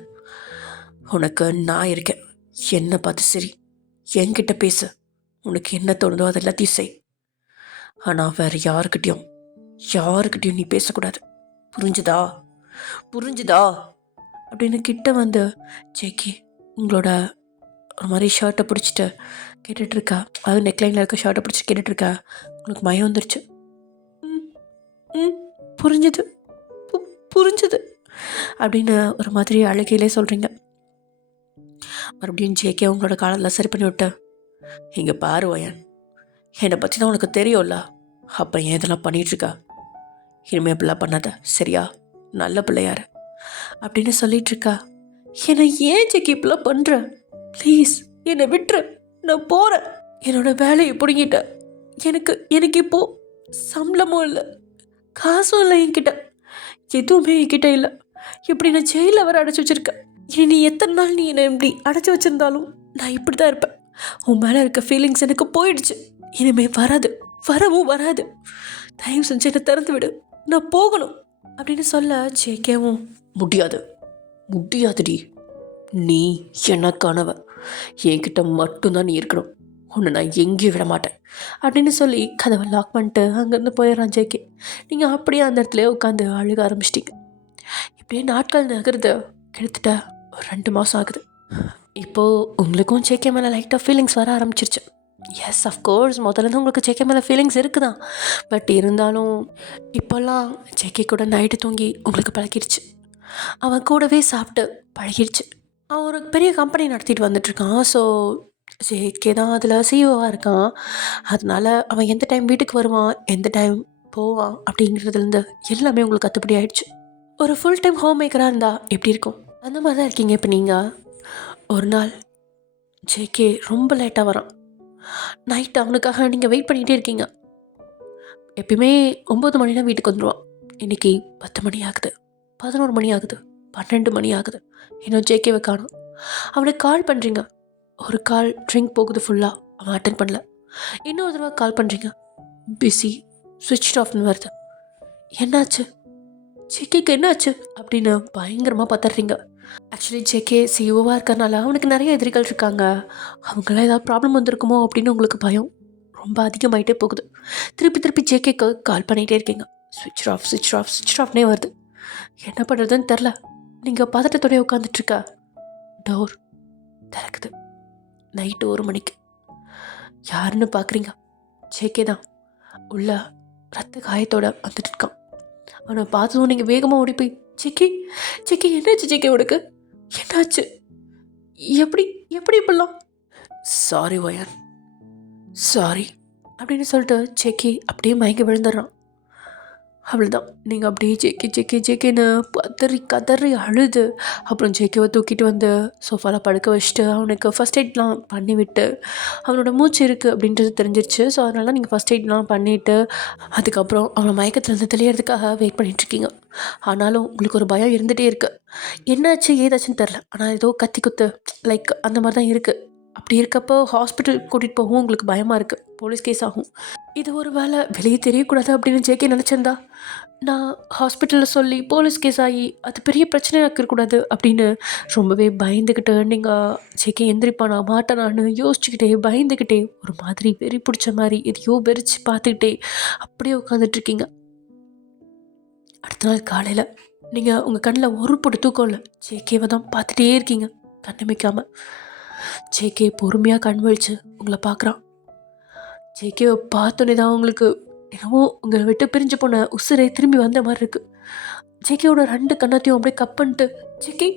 உனக்கு நான் இருக்கேன். என்னை பார்த்து சரி, என்கிட்ட பேசு. உனக்கு என்ன தோணுதோ அது எல்லாத்தையும் செய். ஆனால் வேறு யாருக்கிட்டையும் நீ பேசக்கூடாது. புரிஞ்சுதா? அப்படின்னு கிட்ட வந்து ஜேகே உங்களோட ஒரு மாதிரி ஷர்ட்டை பிடிச்சிட்டு கேட்டுட்ருக்கா. அது நெக்லைனில் இருக்க ஷர்ட்டை பிடிச்சி கேட்டுட்ருக்கா. உங்களுக்கு மயம் வந்துருச்சு. புரிஞ்சுது அப்படின்னு ஒரு மாதிரி அழுகையிலே சொல்கிறீங்க. மறுபடியும் ஜேகே உங்களோட காலத்தில் சரி பண்ணி விட்டு, இங்கே பாரு வயன், என்னை பற்றி தான் உனக்கு தெரியும்ல, அப்புறம் ஏன் இதெல்லாம் பண்ணிகிட்ருக்கா? இனிமேல் இப்படிலாம் பண்ணாத சரியா? நல்ல பிள்ளையாரு அப்படின்னு சொல்லிகிட்ருக்கா. என்னை ஏன் ஜேகே இப்படிலாம் பண்ணுற? ப்ளீஸ் என்னை விட்டுரு, நான் போகிறேன். என்னோடய வேலையை பிடிங்கிட்டேன். எனக்கு இப்போது சம்பளமும் இல்லை, காசும் இல்லை, என்கிட்ட எதுவுமே என்கிட்ட இல்லை. இப்படி நான் ஜெயிலில் வர அடைச்சி வச்சுருக்கேன். இனி நீ எத்தனை நாள் நீ என்னை இப்படி அடைச்சி வச்சுருந்தாலும் நான் இப்படி தான் இருப்பேன். உன் மேலே இருக்க ஃபீலிங்ஸ் எனக்கு போயிடுச்சு, இனிமேல் வரவும் வராது. தயவு செஞ்சு என்னை திறந்து விடு, நான் போகணும் அப்படின்னு சொல்ல ஜேகேவும், முடியாதுடி, நீ எனக்கானவ, என்கிட்ட மட்டும்தான் நீ இருக்கணும், உன்னை நான் எங்கேயும் விட மாட்டேன் அப்படின்னு சொல்லி கதவை லாக் பண்ணிட்டு அங்கேருந்து போயிடுறான் ஜேகே. நீங்கள் அப்படியே அந்த இடத்துல உட்காந்து அழுக ஆரம்பிச்சிட்டிங்க. இப்படியே நாட்கள் நகருது. கிட்டத்தட்ட ஒரு 2 மாதம் ஆகுது. இப்போது உங்களுக்கும் ஜேகே மேலே லைட்டாக ஃபீலிங்ஸ் வர ஆரம்பிச்சிருச்சு. எஸ், அஃப்கோர்ஸ் முதல்ல உங்களுக்கு ஜேகே மேலே ஃபீலிங்ஸ் இருக்குதான். பட் இருந்தாலும் இப்போல்லாம் ஜேகே கூட நைட்டு தூங்கி உங்களுக்கு பழகிடுச்சு. அவன் கூடவே சாப்பிட்டு பழகிடுச்சு. அவன் ஒரு பெரிய கம்பெனி நடத்திட்டு வந்துட்டுருக்கான். ஸோ ஜேகே தான் அதில் சிஇஓவாக இருக்கான். அதனால அவன் எந்த டைம் வீட்டுக்கு வருவான், எந்த டைம் போவான் அப்படிங்கிறதுலேருந்து எல்லாமே உங்களுக்கு கற்றுப்படி ஆகிடுச்சு. ஒரு ஃபுல் டைம் ஹோம் மேக்கராக இருந்தால் எப்படி இருக்கும், அந்த மாதிரி தான் இருக்கீங்க இப்போ நீங்கள். ஒரு நாள் ஜேகே ரொம்ப லேட்டாக வரான். நைட்டு அவனுக்காக நீங்கள் வெயிட் பண்ணிகிட்டே இருக்கீங்க. எப்பயுமே 9 மணினா வீட்டுக்கு வந்துடுவான். இன்றைக்கி 10 மணி ஆகுது, 11 மணி ஆகுது, 12 மணி ஆகுது, இன்னும் ஜேகேவை காணும். அவனுக்கு கால் பண்ணுறீங்க. ஒரு கால் ட்ரிங்க் போகுது ஃபுல்லாக, அவன் அட்டன் பண்ணல. இன்னொரு தடவை கால் பண்ணுறீங்க, பிஸி, ஸ்விட்ச் ஆஃப்னு வருது. என்னாச்சு ஜேகேக்கு, என்னாச்சு அப்படின்னு பயங்கரமாக பார்த்துட்றீங்க. ஆக்சுவலி ஜேகே சிஇஓவாக இருக்கிறனால அவனுக்கு நிறைய எதிரிகள் இருக்காங்க. அவங்களாம் ஏதாவது ப்ராப்ளம் வந்திருக்குமோ அப்படின்னு உங்களுக்கு பயம் ரொம்ப அதிகமாகிட்டே போகுது. திருப்பி ஜேகேக்கு கால் பண்ணிகிட்டே இருக்கீங்க. ஸ்விட்ச் ஆஃப்னே வருது. என்ன பண்ணுறதுன்னு தெரில. நீங்கள் பதட்டத்தோடய உட்காந்துட்ருக்க. டோர் திறக்குது. நைட்டு 1 மணிக்கு. யாருன்னு பார்க்குறீங்க? ஜேகே தான். உள்ள ரத்த காயத்தோடு வந்துட்டு இருக்கான். அவனை பார்த்ததும் நீங்கள் வேகமாக ஓடி போய், ஜேகே என்னாச்சு ஜேகே, உனக்கு என்னாச்சு, எப்படி இப்படிலாம்? சாரி வயான், சாரி அப்படின்னு சொல்லிட்டு ஜேகே அப்படியே மயங்கி விழுந்துடுறான். அவ்வளோதான். நீங்கள் அப்படியே ஜேகேன்னு கதறி அழுது அப்புறம் ஜேகேவை தூக்கிட்டு வந்து சோஃபாவில் படுக்க வச்சுட்டு அவனுக்கு ஃபஸ்ட் எய்ட்லாம் பண்ணிவிட்டு, அவனோட மூச்சு இருக்குது அப்படின்றது தெரிஞ்சிருச்சு. ஸோ அதனால நீங்கள் ஃபஸ்ட் எய்ட்லாம் பண்ணிவிட்டு அதுக்கப்புறம் அவனை மயக்கத்துலேருந்து தெளியறதுக்காக வெயிட் பண்ணிகிட்ருக்கீங்க. ஆனாலும் உங்களுக்கு ஒரு பயம் இருந்துகிட்டே இருக்குது. என்னாச்சு ஏதாச்சுன்னு தெரில, ஆனால் ஏதோ கத்தி குத்து லைக் அந்த மாதிரி தான் இருக்குது. அப்படி இருக்கப்போ ஹாஸ்பிட்டல் கூட்டிகிட்டு போகவும் உங்களுக்கு பயமாக இருக்குது, போலீஸ் கேஸ் ஆகும். இது ஒரு வேளை வெளியே தெரியக்கூடாது அப்படின்னு ஜேகே நினச்சிருந்தா, நான் ஹாஸ்பிட்டலில் சொல்லி போலீஸ் கேஸ் ஆகி அது பெரிய பிரச்சனையாக இருக்கக்கூடாது அப்படின்னு ரொம்பவே பயந்துக்கிட்டு நீங்கள் ஜேகே எந்திரிப்பானா மாட்டானான்னு யோசிச்சுக்கிட்டே பயந்துக்கிட்டே ஒரு மாதிரி வெறி பிடிச்ச மாதிரி எதையோ வெறிச்சு பார்த்துக்கிட்டே அப்படியே உட்காந்துட்ருக்கீங்க. அடுத்த நாள் காலையில் நீங்கள் உங்கள் கண்ணில் ஒரு பொட்டு தூக்கம் இல்லை. ஜேகேவை தான் பார்த்துட்டே இருக்கீங்க கண்ணமைக்காமல். ஜேகே பொறுமையாக கண் வலிச்சு உங்களை பார்க்குறான். ஜேகேவை பார்த்தோன்னே தான் உங்களுக்கு என்னவோ உங்களை விட்டு பிரிஞ்சு போன உசுரை திரும்பி வந்த மாதிரி இருக்குது. ஜேகேவோட 2 கண்ணத்தையும் அப்படியே கப் பண்ணிட்டு, ஜேகே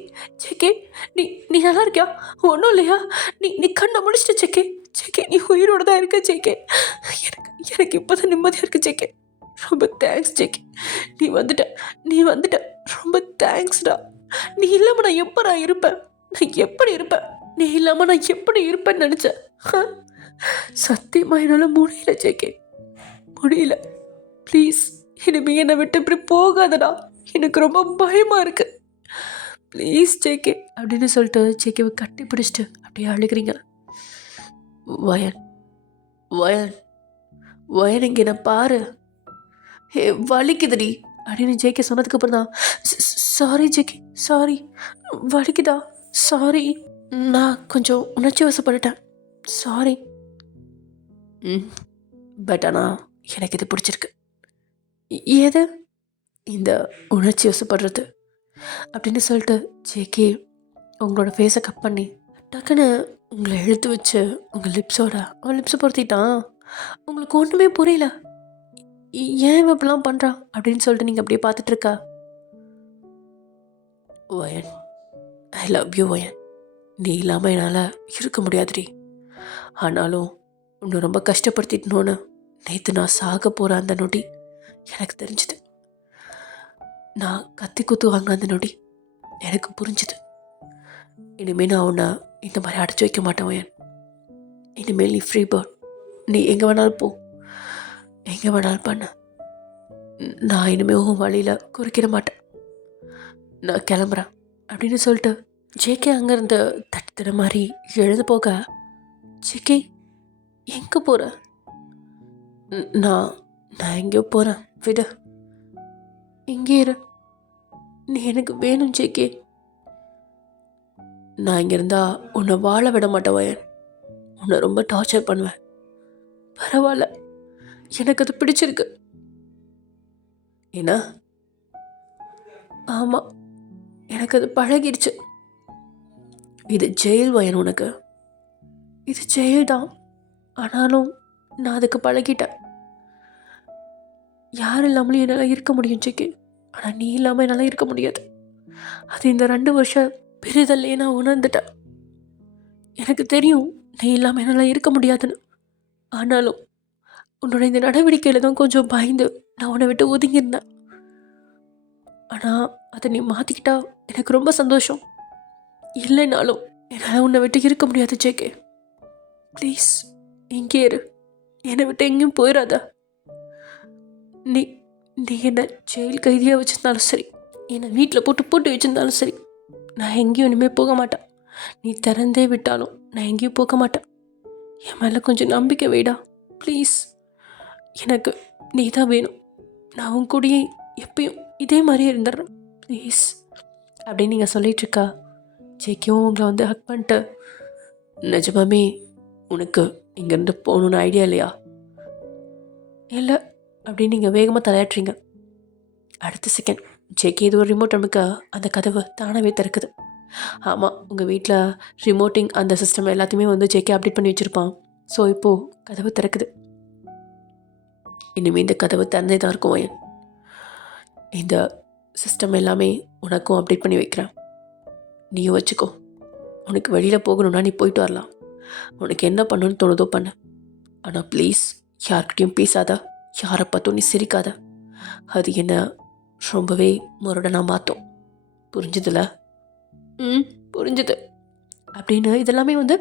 ஜேகே நீ நீ நல்லா இருக்கியா? ஒன்றும் இல்லையா? நீ நீ கண்ணை முடிச்சிட்டு ஜேகே. ஜேகே நீ உயிரோட தான் இருக்க ஜேகே. எனக்கு எனக்கு இப்போ தான் நிம்மதியாக இருக்கு ஜேகே. ரொம்ப தேங்க்ஸ் ஜேகே. நீ வந்துட்ட ரொம்ப தேங்க்ஸ்டா. நீ இல்லாமல் நான் எப்போ இருப்பேன்? நான் எப்படி இருப்பேன்? நீ இல்லாமல் நான் எப்படி இருப்பேன்னு நினச்சேன். சத்தியமாக என்னால் முடியல ஜேகே, முடியல. ப்ளீஸ் இனிமே என்னை விட்டு இப்படி போகாதடா. எனக்கு ரொம்ப பயமாக இருக்கு. ப்ளீஸ் ஜேகே அப்படின்னு சொல்லிட்டு ஜேகேவை கட்டி பிடிச்சிட்டு அப்படியே அழுகிறீங்க. வயன் வயன் வயன் இங்கே என்ன பாரு, ஏ வலிக்குதுடி அப்படின்னு ஜேகே சொன்னதுக்கப்புறம் தான், சாரி ஜேகே சாரி, வலிக்குதா? சாரி, நான் கொஞ்சம் உணர்ச்சி வசப்பட்டுட்டேன், சாரி. பட் ஆனால் எனக்கு இது பிடிச்சிருக்கு. ஏது இந்த உணர்ச்சி வசப்படுறது அப்படின்னு சொல்லிட்டு ஜேகே உங்களோட ஃபேஸை கட் பண்ணி டக்குன்னு உங்களை இழுத்து வச்சு உங்கள் அவன் லிப்ஸை பொருத்திட்டான். உங்களுக்கு ஒன்றுமே புரியல, ஏன் இவன் இப்படிலாம் பண்ணுறான் அப்படின்னு சொல்லிட்டு நீங்கள் அப்படியே பார்த்துட்ருக்கா. வயன், ஐ லவ் யூ வயன். நீ இல்லாமல் என்னால் இருக்க முடியாதுடி. ஆனாலும் உன்னை ரொம்ப கஷ்டப்படுத்திட்டணுன்னு நேற்று நான் சாக போகிற அந்த நொடி எனக்கு தெரிஞ்சுது. நான் கத்தி குத்து வாங்கின அந்த நொடி எனக்கு புரிஞ்சுது. இனிமேல் நான் உன்னை இந்த மாதிரி அடைச்சி வைக்க மாட்டேன் வயன். இனிமேல் நீ ஃப்ரீ பேர்ட். நீ எங்கே வேணாலும் போ, எங்கே வேணாலும் பண்ண. நான் இனிமேல் உன் வழியில் குறுக்கிட மாட்டேன். நான் கிளம்புறேன் அப்படின்னு சொல்லிட்டு ஜேகே அங்கேருந்து தட்டுற மாதிரி எழுந்து போக, ஜேகே எங்கே போகிற? நான் எங்கேயோ போகிறேன், விடு, இங்கே இரு. நீ எனக்கு வேணும் ஜேகே. நான் இங்கே இருந்தா உன்னை வாழ விட மாட்டேன் வயன். உன்னை ரொம்ப டார்ச்சர் பண்ணுவேன். பரவாயில்ல, எனக்கு அது பிடிச்சிருக்கு. ஏன்னா ஆமாம், எனக்கு அது பழகிடுச்சு. இது ஜெயில் வயன், உனக்கு இது ஜெயில் தான். ஆனாலும் நான் அதுக்கு பழகிட்டேன். யார் இல்லாமலும் என்னால் இருக்க முடியும் ஜேகே, ஆனால் நீ இல்லாமல் என்னால் இருக்க முடியாது. அது இந்த 2 வருஷம் பெரிதல்லையே நான் உணர்ந்துட்டேன். எனக்கு தெரியும் நீ இல்லாமல் என்னால் இருக்க முடியாதுன்னு. ஆனாலும் உன்னோட இந்த நடவடிக்கையில் தான் கொஞ்சம் பயந்து நான் உன்னை விட்டு ஒதுங்கியிருந்தேன். ஆனால் அதை நீ மாற்றிக்கிட்டா எனக்கு ரொம்ப சந்தோஷம். இல்லைனாலும் என்னால் உன்னை விட்டு இருக்க முடியாது ஜேகே. ப்ளீஸ் இங்கே இரு, என்னை விட்டு எங்கேயும் போயிடாத. நீ நீ என்னை ஜெயில் கைதியாக வச்சுருந்தாலும் சரி, என்னை வீட்டில் போட்டு வச்சுருந்தாலும் சரி, நான் எங்கேயும் இனிமேல் போக மாட்டேன். நீ திறந்தே விட்டாலும் நான் எங்கேயும் போக மாட்டேன். என் மேலே கொஞ்சம் நம்பிக்கை வைடா ப்ளீஸ். எனக்கு நீ தான் வேணும். நான் உன் கூடயே எப்பயும் இதே மாதிரியே இருந்துடுறேன் ப்ளீஸ் அப்படின்னு நீங்கள் சொல்லிகிட்ருக்கா. ஜேகேவும் உங்களை வந்து ஹக் பண்ணிட்டு, நிஜமாமே உனக்கு இங்கேருந்து போகணுன்னு ஐடியா இல்லையா? இல்லை அப்படின்னு நீங்கள் வேகமாக தலையாட்டுறீங்க. அடுத்த செகண்ட் ஜேகே இது ஒரு ரிமோட் நமக்கு அந்த கதவு தானாகவே திறக்குது. ஆமாம், உங்கள் வீட்டில் ரிமோட்டிங் அந்த சிஸ்டம் எல்லாத்தையுமே வந்து ஜேகே அப்டேட் பண்ணி வச்சுருப்பான். ஸோ இப்போது கதவு திறக்குது. இனிமேல் இந்த கதவு திறந்தே தான் இருக்கும் வயன். இந்த சிஸ்டம் எல்லாமே உனக்கும் அப்டேட் பண்ணி வைக்கிறேன், நீயும் வச்சுக்கோ. உனக்கு வெளியில் போகணுன்னா நீ போயிட்டு வரலாம். உனக்கு என்ன பண்ணணும்னு தோணுதோ பண்ணு. ஆனால் ப்ளீஸ் யார்கிட்டையும் பேசாத, யாரை பார்த்தும் நீ சிரிக்காத. அது என்ன ரொம்பவே முரடனாக மாற்றும். புரிஞ்சுதுல? புரிஞ்சுது அப்படின்னு இதெல்லாமே வந்து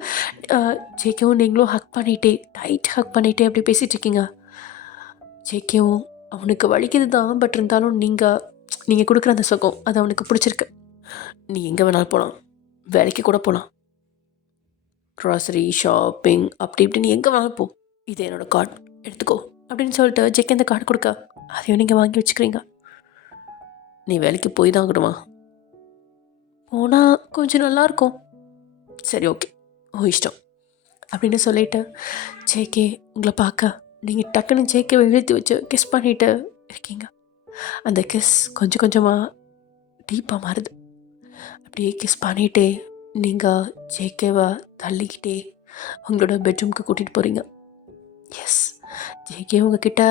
ஜேகேவும் நீங்களும் ஹக் பண்ணிகிட்டே, டைட் ஹக் பண்ணிகிட்டே அப்படி பேசிகிட்டு இருக்கீங்க. ஜேகேவும் அவனுக்கு வலிக்குது தான், பட் இருந்தாலும் நீங்கள் கொடுக்குற அந்த சுகம் அது அவனுக்கு பிடிச்சிருக்கு. நீ எங்கே வேணாலும் போகலாம், வேலைக்கு கூட போகலாம், க்ராசரி ஷாப்பிங் அப்படி இப்படி நீ எங்கே வேணாலும் போ. இது என்னோடய கார்டு, எடுத்துக்கோ அப்படின்னு சொல்லிட்டு ஜேகே அந்த கார்டு கொடுக்க, அதையும் நீங்கள் வாங்கி வச்சுக்கிறீங்க. நீ வேலைக்கு போய் தான் ஆகணுமா? போனால் கொஞ்சம் நல்லாயிருக்கும். சரி ஓகே, ஓ இஷ்டம் அப்படின்னு சொல்லிவிட்டு ஜேகே உங்களை பார்க்க, நீங்கள் டக்குன்னு ஜேகேவை இழுத்து வச்சு கிஸ் பண்ணிட்டு இருக்கீங்க. அந்த கிஸ் கொஞ்சம் கொஞ்சமாக டீப்பாக மாறுது. அப்படியே கிஸ் பண்ணிகிட்டே நீங்கள் ஜேகேவை தள்ளிக்கிட்டே உங்களோட பெட்ரூம்க்கு கூட்டிகிட்டு போகிறீங்க. எஸ், ஜேகே உங்ககிட்ட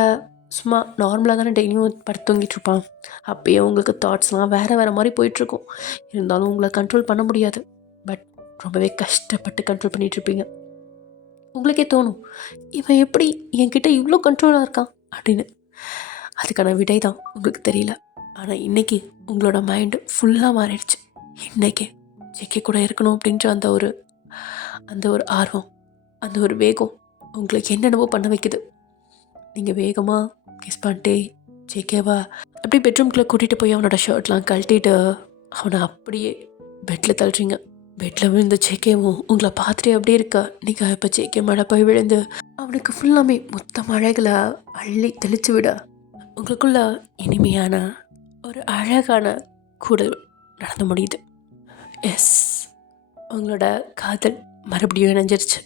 சும்மா நார்மலாக தானே டெய்லியும் படுத்து தூங்கிட்டு இருப்பான். அப்பயே உங்களுக்கு தாட்ஸ்லாம் வேறு மாதிரி போயிட்டுருக்கும். இருந்தாலும் உங்களை கண்ட்ரோல் பண்ண முடியாது. பட் ரொம்பவே கஷ்டப்பட்டு கண்ட்ரோல் பண்ணிகிட்ருப்பீங்க. உங்களுக்கே தோணும், இவன் எப்படி என்கிட்ட இவ்வளோ கண்ட்ரோலாக இருக்கான் அப்படின்னு. அதுக்கான விடை தான் உங்களுக்கு தெரியல. ஆனால் இன்றைக்கி உங்களோட மைண்டு ஃபுல்லாக மாறிடுச்சு. இன்றைக்கி ஜேகே கூட இருக்கணும் அப்படின்ற அந்த ஒரு ஆர்வம், அந்த ஒரு வேகம் உங்களுக்கு என்னென்னவோ பண்ண வைக்குது. நீங்கள் வேகமாக கிஸ் பண்ணிட்டே ஜேகேவா அப்படியே பெட்ரூம்குள்ளே கூட்டிகிட்டு போய் அவனோட ஷர்ட்லாம் கழட்டிட்டு அவனை அப்படியே பெட்டில் தள்ளுறீங்க. பெட்டில் விழுந்த ஜேகேவும் உங்களை பார்த்துட்டே அப்படியே இருக்க. நீங்கள் இப்போ ஜேகே மழை போய் விழுந்து அவனுக்கு ஃபுல்லாமே மொத்த மழைகளை அள்ளி தெளித்து விட உங்களுக்குள்ள இனிமையான ஒரு அழகான கூடல் நடந்து முடியுது. எஸ், உங்களோட காதல் மறுபடியும் இணைஞ்சிருச்சு.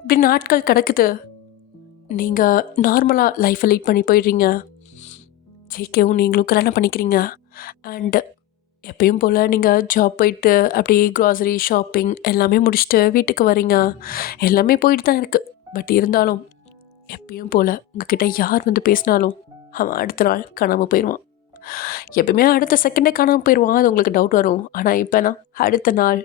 இப்படி நாட்கள் கிடக்குது. நீங்கள் நார்மலாக லைஃப்பை லீட் பண்ணி போயிடுறீங்க. ஜேகேவும் நீங்களும் கல்யாணம் பண்ணிக்கிறீங்க. அண்டு எப்பயும் போல் நீங்கள் ஜாப் போயிட்டு அப்படியே க்ராசரி ஷாப்பிங் எல்லாமே முடிச்சுட்டு வீட்டுக்கு வரீங்க. எல்லாமே போயிட்டு தான் இருக்குது. பட் இருந்தாலும் எப்பயும் போல் உங்ககிட்ட யார் வந்து பேசினாலும் அவன் அடுத்த நாள் காணாமல் போயிடுவான். எப்பயுமே அடுத்த செகண்டே காணாமல் போயிடுவான். அது உங்களுக்கு டவுட் வரும். ஆனால் இப்போனா அடுத்த நாள்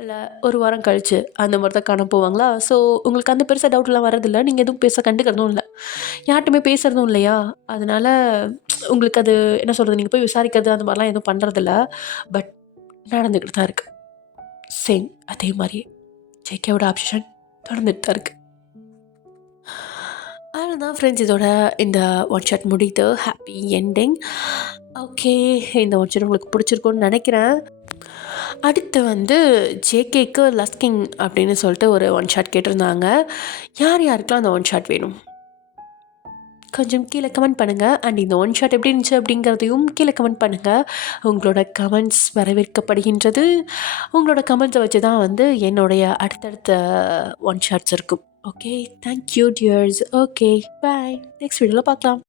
இல்லை ஒரு வாரம் கழித்து அந்த மாதிரி தான் காணாமல் போவாங்களா? ஸோ உங்களுக்கு அந்த பெருசாக டவுட்லாம் வரதில்லை. நீங்கள் எதுவும் பேச கண்டுக்கிறதும் இல்லை, யார்ட்டுமே பேசுகிறதும் இல்லையா? அதனால் உங்களுக்கு அது என்ன சொல்கிறது, நீங்கள் போய் விசாரிக்கிறது அந்த மாதிரிலாம் எதுவும் பண்ணுறதில்ல. பட் நடந்துக்கிட்டு தான் இருக்குது. சேம் அதே மாதிரியே ஜேகேவோட ஆப்ஷன் தொடர்ந்துட்டு தான் இருக்குது. அவ்வளோதான் ஃப்ரெண்ட்ஸ், இதோட இந்த ஒன் ஷாட் முடியுது. Happy ending. ஓகே, இந்த ஒன் ஷாட் உங்களுக்கு பிடிச்சிருக்குன்னு நினைக்கிறேன். அடுத்து வந்து ஜேகேக்கு லஸ்கிங் அப்படின்னு சொல்லிட்டு ஒரு ஒன் ஷாட் கேட்டிருந்தாங்க. யார் யாருக்கெல்லாம் அந்த ஒன் ஷாட் வேணும் கொஞ்சம் கீழே கமெண்ட் பண்ணுங்கள். அண்ட் இந்த ஒன் ஷாட் எப்படி இருந்துச்சு அப்படிங்கிறதையும் கீழே கமெண்ட் பண்ணுங்கள். உங்களோட கமெண்ட்ஸ் வரவேற்கப்படுகின்றது. உங்களோட கமெண்ட்ஸை வச்சு தான் வந்து என்னுடைய அடுத்தடுத்த ஒன் ஷாட்ஸ் இருக்கும். Okay, thank you tears. ஓகே, பாய். நெக்ஸ்ட் வீடியோவில் பார்க்கலாம்.